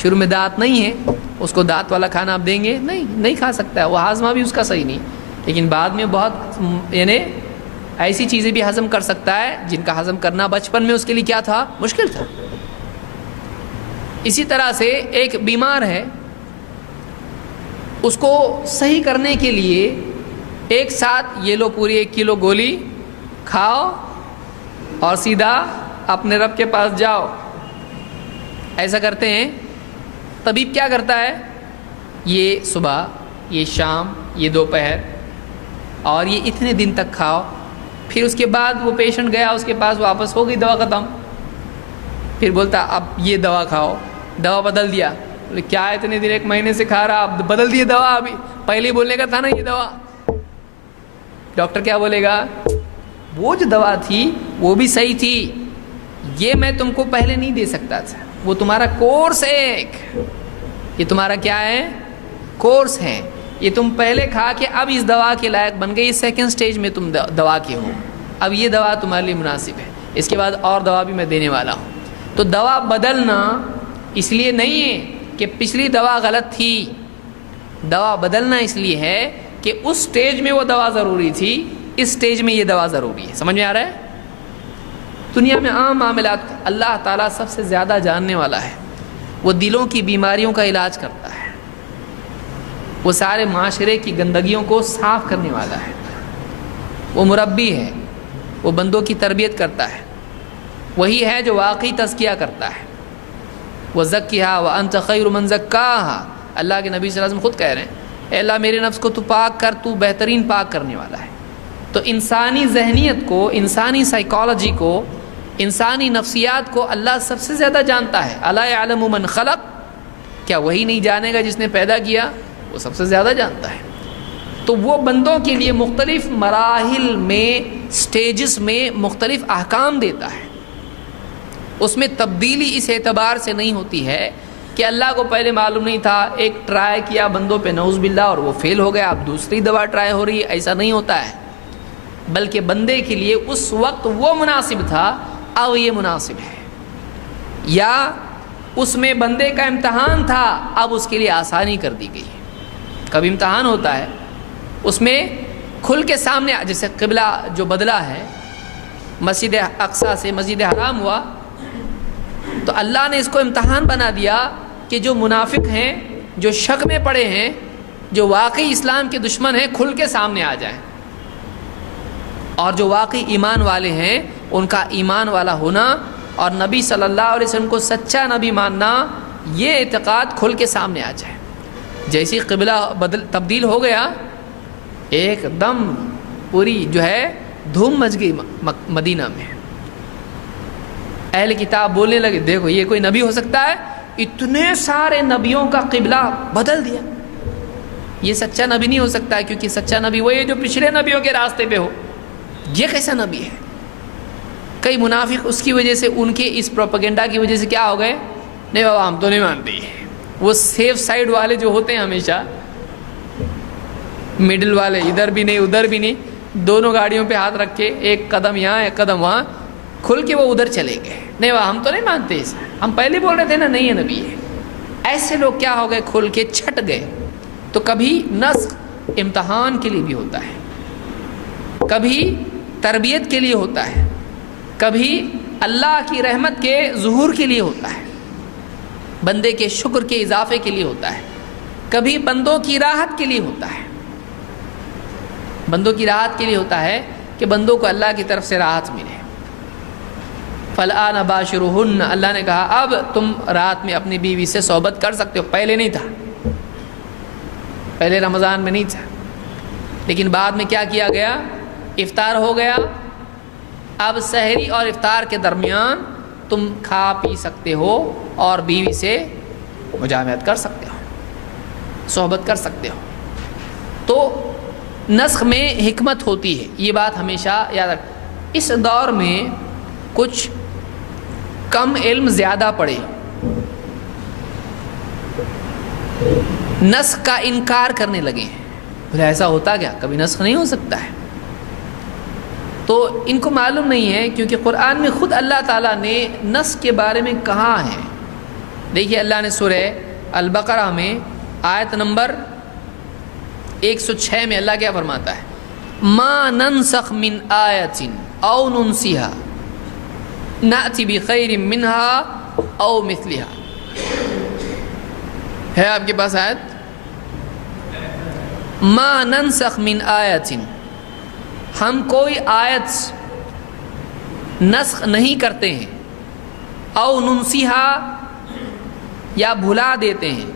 شروع میں دانت نہیں ہے، اس کو دانت والا کھانا آپ دیں گے؟ نہیں کھا سکتا ہے، وہ ہاضمہ بھی اس کا صحیح نہیں۔ لیکن بعد میں بہت یعنی ایسی چیزیں بھی ہضم کر سکتا ہے جن کا ہضم کرنا بچپن میں اس کے لیے کیا تھا؟ مشکل تھا۔ اسی طرح سے ایک بیمار ہے، اس کو صحیح کرنے کے لیے ایک ساتھ یہ لو پوری 1 کلو گولی کھاؤ اور سیدھا اپنے رب کے پاس جاؤ، ایسا کرتے ہیں۔ طبیب کیا کرتا ہے؟ یہ صبح، یہ شام، یہ دوپہر، اور یہ اتنے دن تک کھاؤ۔ پھر اس کے بعد وہ پیشنٹ گیا اس کے پاس، واپس ہو گئی دوا ختم، پھر بولتا اب یہ دوا کھاؤ، دوا بدل دیا۔ بولے کیا اتنے دن 1 مہینے سے کھا رہا، اب بدل دیے دوا؟ ابھی پہلے بولنے کا تھا نا یہ دوا۔ ڈاکٹر کیا بولے گا؟ وہ جو دوا تھی وہ بھی صحیح تھی، یہ میں تم کو پہلے نہیں دے سکتا تھا، وہ تمہارا کورس ہے ایک، یہ تمہارا کیا ہے؟ کورس ہے، یہ تم پہلے کھا کے اب اس دوا کے لائق بن گئی، سیکنڈ سٹیج میں تم دوا کے ہو، اب یہ دوا تمہارے لیے مناسب ہے، اس کے بعد اور دوا بھی میں دینے والا ہوں۔ تو دوا بدلنا اس لیے نہیں ہے کہ پچھلی دوا غلط تھی، دوا بدلنا اس لیے ہے کہ اس سٹیج میں وہ دوا ضروری تھی، اس سٹیج میں یہ دوا ضروری ہے۔ سمجھ میں آ رہا ہے؟ دنیا میں عام معاملات اللہ تعالیٰ سب سے زیادہ جاننے والا ہے، وہ دلوں کی بیماریوں کا علاج کرتا ہے، وہ سارے معاشرے کی گندگیوں کو صاف کرنے والا ہے، وہ مربی ہے، وہ بندوں کی تربیت کرتا ہے، وہی ہے جو واقعی تزکیہ کرتا ہے۔ وَزَكِّهَا وَأَنْتَ خَيْرُ مَنْ زَكَّاهَا، اللہ کے نبی صلی اللہ علیہ وسلم خود کہہ رہے ہیں اے اللہ میرے نفس کو تو پاک کر، تو بہترین پاک کرنے والا ہے۔ تو انسانی ذہنیت کو، انسانی سائیکالوجی کو، انسانی نفسیات کو اللہ سب سے زیادہ جانتا ہے۔ اَلَا يَعْلَمُ مَنْ خَلَقَ، کیا وہی نہیں جانے گا جس نے پیدا کیا؟ وہ سب سے زیادہ جانتا ہے۔ تو وہ بندوں کے لیے مختلف مراحل میں، سٹیجز میں مختلف احکام دیتا ہے، اس میں تبدیلی اس اعتبار سے نہیں ہوتی ہے کہ اللہ کو پہلے معلوم نہیں تھا، ایک ٹرائی کیا بندوں پہ نعوذ باللہ اور وہ فیل ہو گیا، اب دوسری دوا ٹرائی ہو رہی ہے، ایسا نہیں ہوتا ہے، بلکہ بندے کے لیے اس وقت وہ مناسب تھا، اب یہ مناسب ہے، یا اس میں بندے کا امتحان تھا، اب اس کے لیے آسانی کر دی گئی۔ کبھی امتحان ہوتا ہے اس میں کھل کے سامنے، جیسے قبلہ جو بدلا ہے، مسجد اقصی سے مسجد حرام ہوا، تو اللہ نے اس کو امتحان بنا دیا کہ جو منافق ہیں، جو شک میں پڑے ہیں، جو واقعی اسلام کے دشمن ہیں، کھل کے سامنے آ جائیں، اور جو واقعی ایمان والے ہیں ان کا ایمان والا ہونا اور نبی صلی اللہ علیہ وسلم کو سچا نبی ماننا، یہ اعتقاد کھل کے سامنے آ جائے۔ جیسی قبلہ تبدیل ہو گیا، ایک دم پوری جو ہے دھوم مچ گئی مدینہ میں، اہل کتاب بولنے لگے دیکھو یہ کوئی نبی ہو سکتا ہے، اتنے سارے نبیوں کا قبلہ بدل دیا، یہ سچا نبی نہیں ہو سکتا ہے، کیونکہ سچا نبی وہی ہے جو پچھلے نبیوں کے راستے پہ ہو، یہ کیسا نبی ہے؟ کئی منافق اس کی وجہ سے، ان کے اس پروپیگنڈا کی وجہ سے کیا ہو گئے؟ نہیں بابا ہم تو نہیں مانتے۔ وہ سیف سائڈ والے جو ہوتے ہیں ہمیشہ، مڈل والے، ادھر بھی نہیں ادھر بھی نہیں، دونوں گاڑیوں پہ ہاتھ رکھ کے ایک قدم یہاں ایک قدم وہاں، کھل کے وہ ادھر چلے گئے، نہیں بابا ہم تو نہیں مانتے اسے، ہم پہلے بول رہے تھے نا نہیں ہے نبی ہے۔ ایسے لوگ کیا ہو گئے؟ کھل کے چھٹ گئے۔ تو کبھی نسخ امتحان کے لیے بھی ہوتا ہے، کبھی تربیت کے لیے ہوتا ہے، کبھی اللہ کی رحمت کے ظہور کے لیے ہوتا ہے، بندے کے شکر کے اضافے کے لیے ہوتا ہے، کبھی بندوں کی راحت کے لیے ہوتا ہے۔ بندوں کی راحت کے لیے ہوتا ہے کہ بندوں کو اللہ کی طرف سے راحت ملے۔ فَالْآنَ بَاشِرُهُنَّ، اللہ نے کہا اب تم رات میں اپنی بیوی سے صحبت کر سکتے ہو، پہلے نہیں تھا، پہلے رمضان میں نہیں تھا، لیکن بعد میں کیا کیا گیا؟ افطار ہو گیا، اب سحری اور افطار کے درمیان تم کھا پی سکتے ہو اور بیوی سے مجامعت کر سکتے ہو، صحبت کر سکتے ہو۔ تو نسخ میں حکمت ہوتی ہے، یہ بات ہمیشہ یاد رکھ۔ اس دور میں کچھ کم علم زیادہ پڑے، نسخ کا انکار کرنے لگے ہیں، بھلا ایسا ہوتا کیا؟ کبھی نسخ نہیں ہو سکتا ہے۔ تو ان کو معلوم نہیں ہے، کیونکہ قرآن میں خود اللہ تعالیٰ نے نسخ کے بارے میں کہا ہے۔ دیکھیے اللہ نے سورہ البقرہ میں آیت نمبر 106 میں اللہ کیا فرماتا ہے؟ ما ننسخ من آیت او ننسیہا نأتی بخیر منہا او مثلہا۔ ہے آپ کے پاس آیت؟ ما ننسخ من آیت، ہم کوئی آیت نسخ نہیں کرتے ہیں، او ننسیہا یا بھلا دیتے ہیں،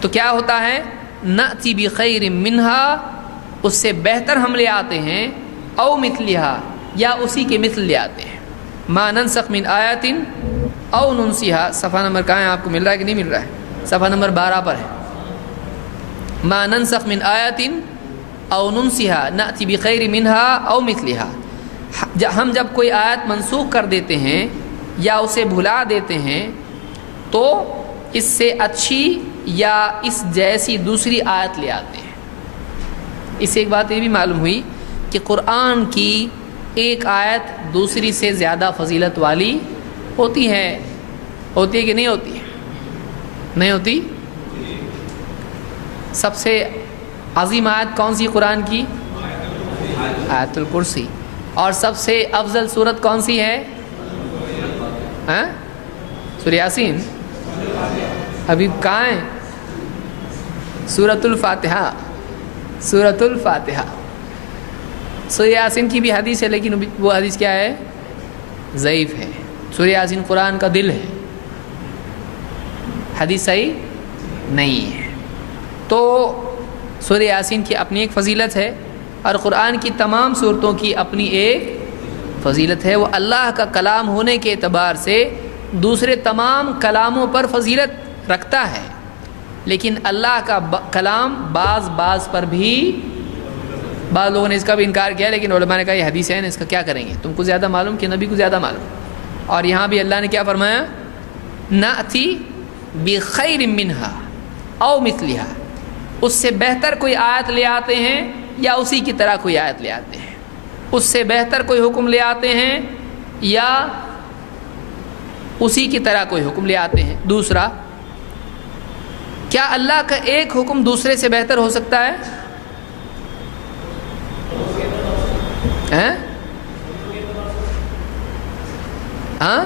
تو کیا ہوتا ہے؟ نأتی بخیر منہا، اس سے بہتر ہم لے آتے ہیں، او مثلہا یا اسی کے مثل لے آتے ہیں۔ ما ننسخ من آیت او ننسیہا، صفحہ نمبر کہاں ہے؟ آپ کو مل رہا ہے کہ نہیں مل رہا ہے؟ صفحہ نمبر 12 پر ہے۔ ما ننسخ من آیت او ننسیہا نأتی بخیر منہا او مثلہا، ہم جب کوئی آیت منسوخ کر دیتے ہیں یا اسے بھلا دیتے ہیں تو اس سے اچھی یا اس جیسی دوسری آیت لے آتے ہیں۔ اس سے ایک بات یہ بھی معلوم ہوئی کہ قرآن کی ایک آیت دوسری سے زیادہ فضیلت والی ہوتی ہے کہ نہیں ہوتی ہے؟ نہیں ہوتی؟ سب سے عظیم آیت کون سی قرآن کی؟ آیت الکرسی۔ اور سب سے افضل سورت کون سی ہے؟ سورہ یاسین؟ ابھی کہاں ہے؟ سورۃ الفاتحہ۔ سورۃ الفاتحہ۔ سورہ یاسین کی بھی حدیث ہے لیکن وہ حدیث کیا ہے؟ ضعیف ہے۔ سورہ یاسین قرآن کا دل ہے، حدیث صحیح نہیں ہے۔ تو سورہ یاسین کی اپنی ایک فضیلت ہے اور قرآن کی تمام صورتوں کی اپنی ایک فضیلت ہے۔ وہ اللہ کا کلام ہونے کے اعتبار سے دوسرے تمام کلاموں پر فضیلت رکھتا ہے، لیکن اللہ کا کلام بعض پر بھی بعض لوگوں نے اس کا بھی انکار کیا، لیکن علماء نے کہا یہ حدیث ہے نا، اس کا کیا کریں گے؟ تم کو زیادہ معلوم کہ نبی کو زیادہ معلوم۔ اور یہاں بھی اللہ نے کیا فرمایا؟ نأتی بخیر منہا او مثلہا، اس سے بہتر کوئی آیت لے آتے ہیں یا اسی کی طرح کوئی آیت لے آتے ہیں، اس سے بہتر کوئی حکم لے آتے ہیں یا اسی کی طرح کوئی حکم لے آتے ہیں۔ دوسرا، کیا اللہ کا ایک حکم دوسرے سے بہتر ہو سکتا ہے؟ ہاں؟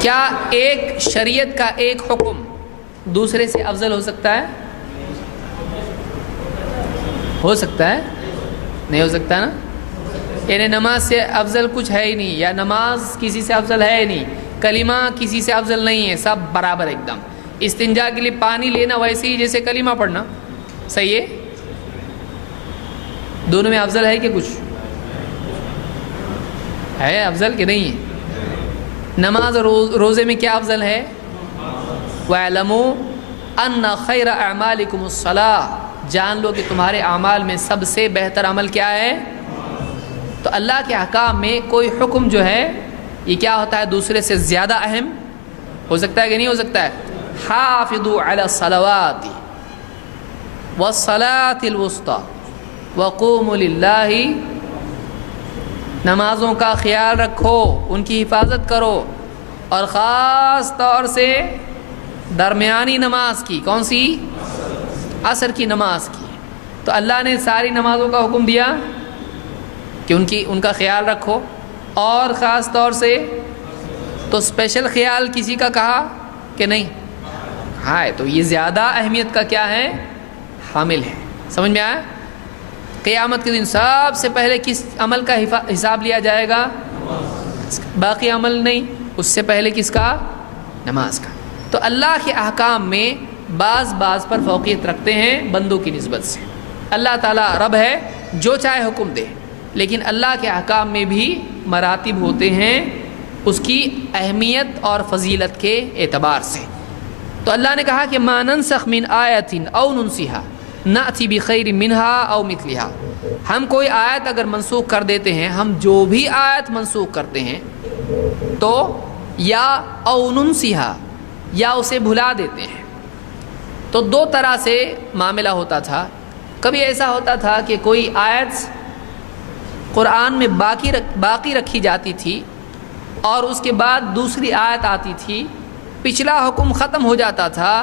کیا ایک شریعت کا ایک حکم دوسرے سے افضل ہو سکتا ہے؟ ہو سکتا ہے؟ نہیں ہو سکتا نا؟ یعنی نماز سے افضل کچھ ہے ہی نہیں، یا نماز کسی سے افضل ہے ہی نہیں، کلمہ کسی سے افضل نہیں ہے، سب برابر ایک دم۔ استنجا کے لیے پانی لینا ویسے ہی جیسے کلمہ پڑھنا، صحیح ہے؟ دونوں میں افضل ہے کہ کچھ ہے افضل کہ نہیں ہے؟ نماز اور روزے میں کیا افضل ہے؟ وَاعْلَمُوا أَنَّ خَيْرَ أَعْمَالِكُمُ الصَّلَاةُ، جان لو کہ تمہارے اعمال میں سب سے بہتر عمل کیا ہے؟ تو اللہ کے احکام میں کوئی حکم جو ہے یہ کیا ہوتا ہے؟ دوسرے سے زیادہ اہم ہو سکتا ہے کہ نہیں ہو سکتا ہے؟ حافظوا علی الصلوات والصلاة الوسطى وقوموا للہ، نمازوں کا خیال رکھو، ان کی حفاظت کرو، اور خاص طور سے درمیانی نماز کی، کون سی؟ عصر کی نماز کی۔ تو اللہ نے ساری نمازوں کا حکم دیا کہ ان کا خیال رکھو، اور خاص طور سے تو اسپیشل خیال کسی کا کہا کہ نہیں؟ ہاں، تو یہ زیادہ اہمیت کا کیا ہے؟ حامل ہے۔ سمجھ میں آیا؟ قیامت کے دن سب سے پہلے کس عمل کا حساب لیا جائے گا؟ باقی عمل نہیں، اس سے پہلے کس کا؟ نماز کا۔ تو اللہ کے احکام میں بعض پر فوقیت رکھتے ہیں بندوں کی نسبت سے۔ اللہ تعالیٰ رب ہے، جو چاہے حکم دے، لیکن اللہ کے احکام میں بھی مراتب ہوتے ہیں اس کی اہمیت اور فضیلت کے اعتبار سے۔ تو اللہ نے کہا کہ ما ننسخ من آیت او ننسیہا نأتی بخیر منہا او مثلہا، ہم کوئی آیت اگر منسوخ کر دیتے ہیں، ہم جو بھی آیت منسوخ کرتے ہیں تو یا او ننسیہا، یا اسے بھلا دیتے ہیں۔ تو دو طرح سے معاملہ ہوتا تھا۔ کبھی ایسا ہوتا تھا کہ کوئی آیت قرآن میں باقی رکھی جاتی تھی اور اس کے بعد دوسری آیت آتی تھی، پچھلا حکم ختم ہو جاتا تھا،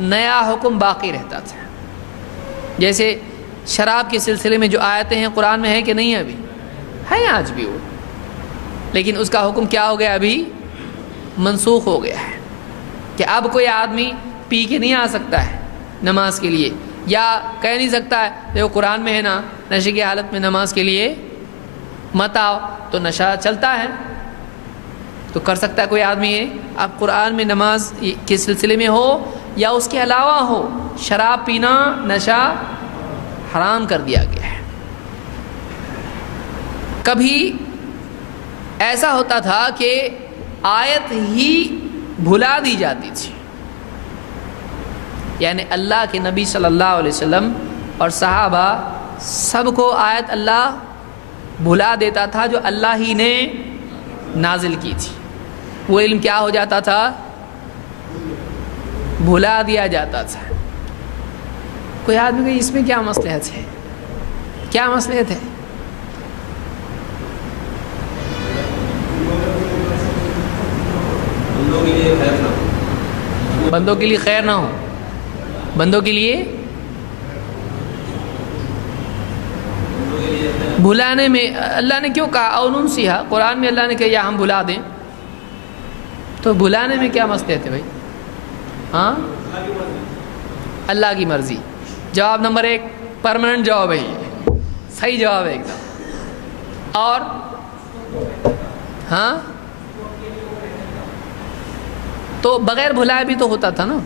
نیا حکم باقی رہتا تھا۔ جیسے شراب کے سلسلے میں جو آیتیں ہیں قرآن میں ہے کہ نہیں؟ ابھی ہے، آج بھی وہ، لیکن اس کا حکم کیا ہو گیا؟ ابھی منسوخ ہو گیا ہے کہ اب کوئی آدمی پی کے نہیں آ سکتا ہے نماز کے لیے، یا کہہ نہیں سکتا ہے دیکھو قرآن میں ہے نا نشے کی حالت میں نماز کے لیے مت آؤ، تو نشہ چلتا ہے تو کر سکتا ہے کوئی آدمی ہے؟ اب قرآن میں نماز کے سلسلے میں ہو یا اس کے علاوہ ہو، شراب پینا، نشہ حرام کر دیا گیا ہے۔ کبھی ایسا ہوتا تھا کہ آیت ہی بھلا دی جاتی تھی، یعنی اللہ کے نبی صلی اللہ علیہ وسلم اور صحابہ سب کو آیت اللہ بھلا دیتا تھا جو اللہ ہی نے نازل کی تھی. وہ علم کیا ہو جاتا تھا؟ بھلا دیا جاتا تھا. کوئی آدمی کہ اس میں کیا مصلحت ہے؟ کیا مصلحت ہے؟ بندوں کے لیے خیر نہ ہو. بندوں کے لیے بھلانے میں اللہ نے کیوں کہا اونن سیہا؟ قرآن میں اللہ نے کہا یا ہم بھلا دیں. تو بھلانے میں کیا مصلحت ہے بھائی؟ ہاں، اللہ کی مرضی. جواب نمبر 1 پرماننٹ جواب ہے، یہ صحیح جواب ہے ایک دم. اور ہاں تو بغیر بھلائے بھی تو ہوتا تھا نا،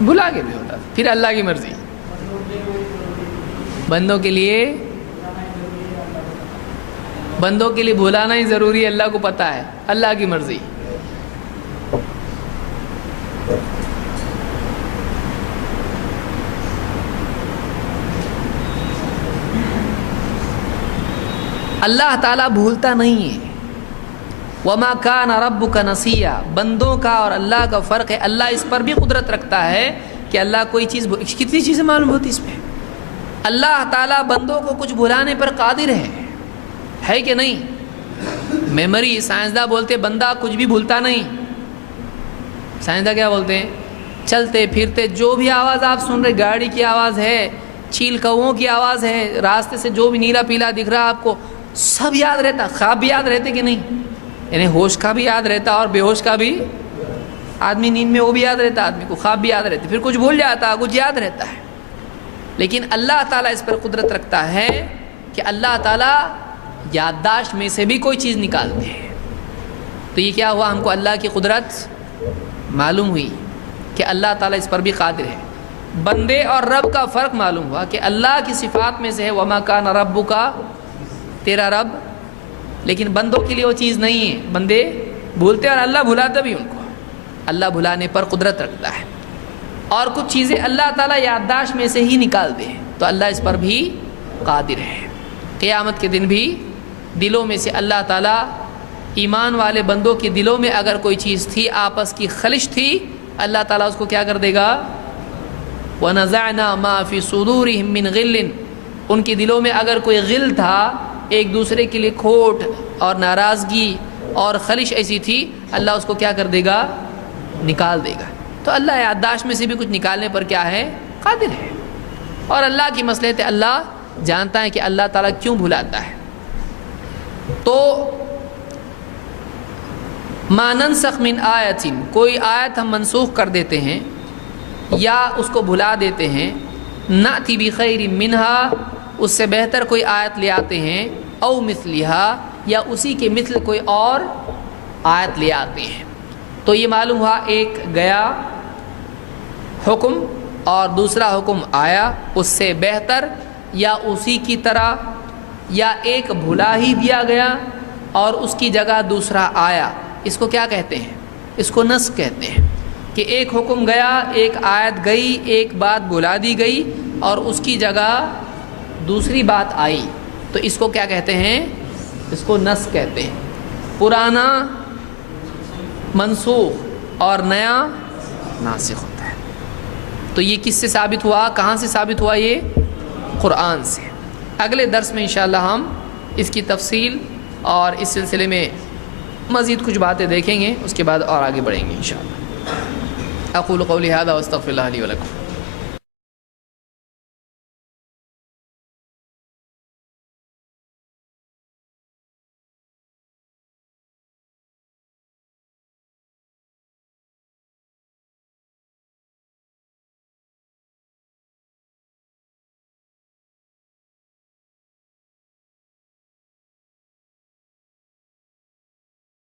بھلا کے بھی ہوتا تھا. پھر اللہ کی مرضی. بندوں کے لیے بھلانا ہی ضروری ہے، اللہ کو پتہ ہے. اللہ کی مرضی. اللہ تعالیٰ بھولتا نہیں ہے. وما کان ربک نسیا. بندوں کا اور اللہ کا فرق ہے. اللہ اس پر بھی قدرت رکھتا ہے کہ اللہ کوئی چیز، کتنی چیزیں معلوم ہوتی اس میں. اللہ تعالیٰ بندوں کو کچھ بھلانے پر قادر ہے کہ نہیں؟ میموری سائنسداں بولتے بندہ کچھ بھی بھولتا نہیں. سائنسداں کیا بولتے ہیں؟ چلتے پھرتے جو بھی آواز آپ سن رہے، گاڑی کی آواز ہے، چیل کووں کی آواز ہے، راستے سے جو بھی نیلا پیلا دکھ رہا آپ کو، سب یاد رہتا. خواب بھی یاد رہتے کہ نہیں؟ یعنی ہوش کا بھی یاد رہتا اور بے ہوش کا بھی. آدمی نیند میں وہ بھی یاد رہتا، آدمی کو خواب بھی یاد رہتے، پھر کچھ بھول جاتا، کچھ یاد رہتا ہے. لیکن اللہ تعالیٰ اس پر قدرت رکھتا ہے کہ اللہ تعالیٰ یادداشت میں سے بھی کوئی چیز نکالتے ہیں. تو یہ کیا ہوا؟ ہم کو اللہ کی قدرت معلوم ہوئی کہ اللہ تعالیٰ اس پر بھی قادر ہے. بندے اور رب کا فرق معلوم ہوا کہ اللہ کی صفات میں سے ہے وما کان ربک، تیرا رب. لیکن بندوں کے لیے وہ چیز نہیں ہے. بندے بھولتے اور اللہ بھلاتا بھی ان کو. اللہ بھلانے پر قدرت رکھتا ہے. اور کچھ چیزیں اللہ تعالیٰ یادداشت میں سے ہی نکال دے تو اللہ اس پر بھی قادر ہے. قیامت کے دن بھی دلوں میں سے اللہ تعالیٰ، ایمان والے بندوں کے دلوں میں اگر کوئی چیز تھی، آپس کی خلش تھی، اللہ تعالیٰ اس کو کیا کر دے گا؟ وَنَزَعْنَا مَا فِي صُدُورِهِم مِّن غِلٍّ. ان کے دلوں میں اگر کوئی غل تھا، ایک دوسرے کے لیے کھوٹ اور ناراضگی اور خلش ایسی تھی، اللہ اس کو کیا کر دے گا؟ نکال دے گا. تو اللہ یادداشت میں سے بھی کچھ نکالنے پر کیا ہے؟ قادر ہے. اور اللہ کی مصلحت ہے، اللہ جانتا ہے کہ اللہ تعالیٰ کیوں بھلاتا ہے. تو ما ننسخ من آیت، کوئی آیت ہم منسوخ کر دیتے ہیں یا اس کو بھلا دیتے ہیں، نأتی بخیر منہا، اس سے بہتر کوئی آیت لے آتے ہیں، او مثلہا، یا اسی کے مثل کوئی اور آیت لے آتے ہیں. تو یہ معلوم ہوا ایک گیا حکم اور دوسرا حکم آیا اس سے بہتر یا اسی کی طرح، یا ایک بھلا ہی دیا گیا اور اس کی جگہ دوسرا آیا. اس کو کیا کہتے ہیں؟ اس کو نسخ کہتے ہیں کہ ایک حکم گیا، ایک آیت گئی، ایک بات بھلا دی گئی اور اس کی جگہ دوسری بات آئی. تو اس کو کیا کہتے ہیں؟ اس کو نسخ کہتے ہیں. پرانا منسوخ اور نیا ناسخ ہوتا ہے. تو یہ کس سے ثابت ہوا؟ کہاں سے ثابت ہوا؟ یہ قرآن سے. اگلے درس میں انشاءاللہ ہم اس کی تفصیل اور اس سلسلے میں مزید کچھ باتیں دیکھیں گے، اس کے بعد اور آگے بڑھیں گے انشاءاللہ. اقول قولی ھذا واستغفر اللہ لی ولکم.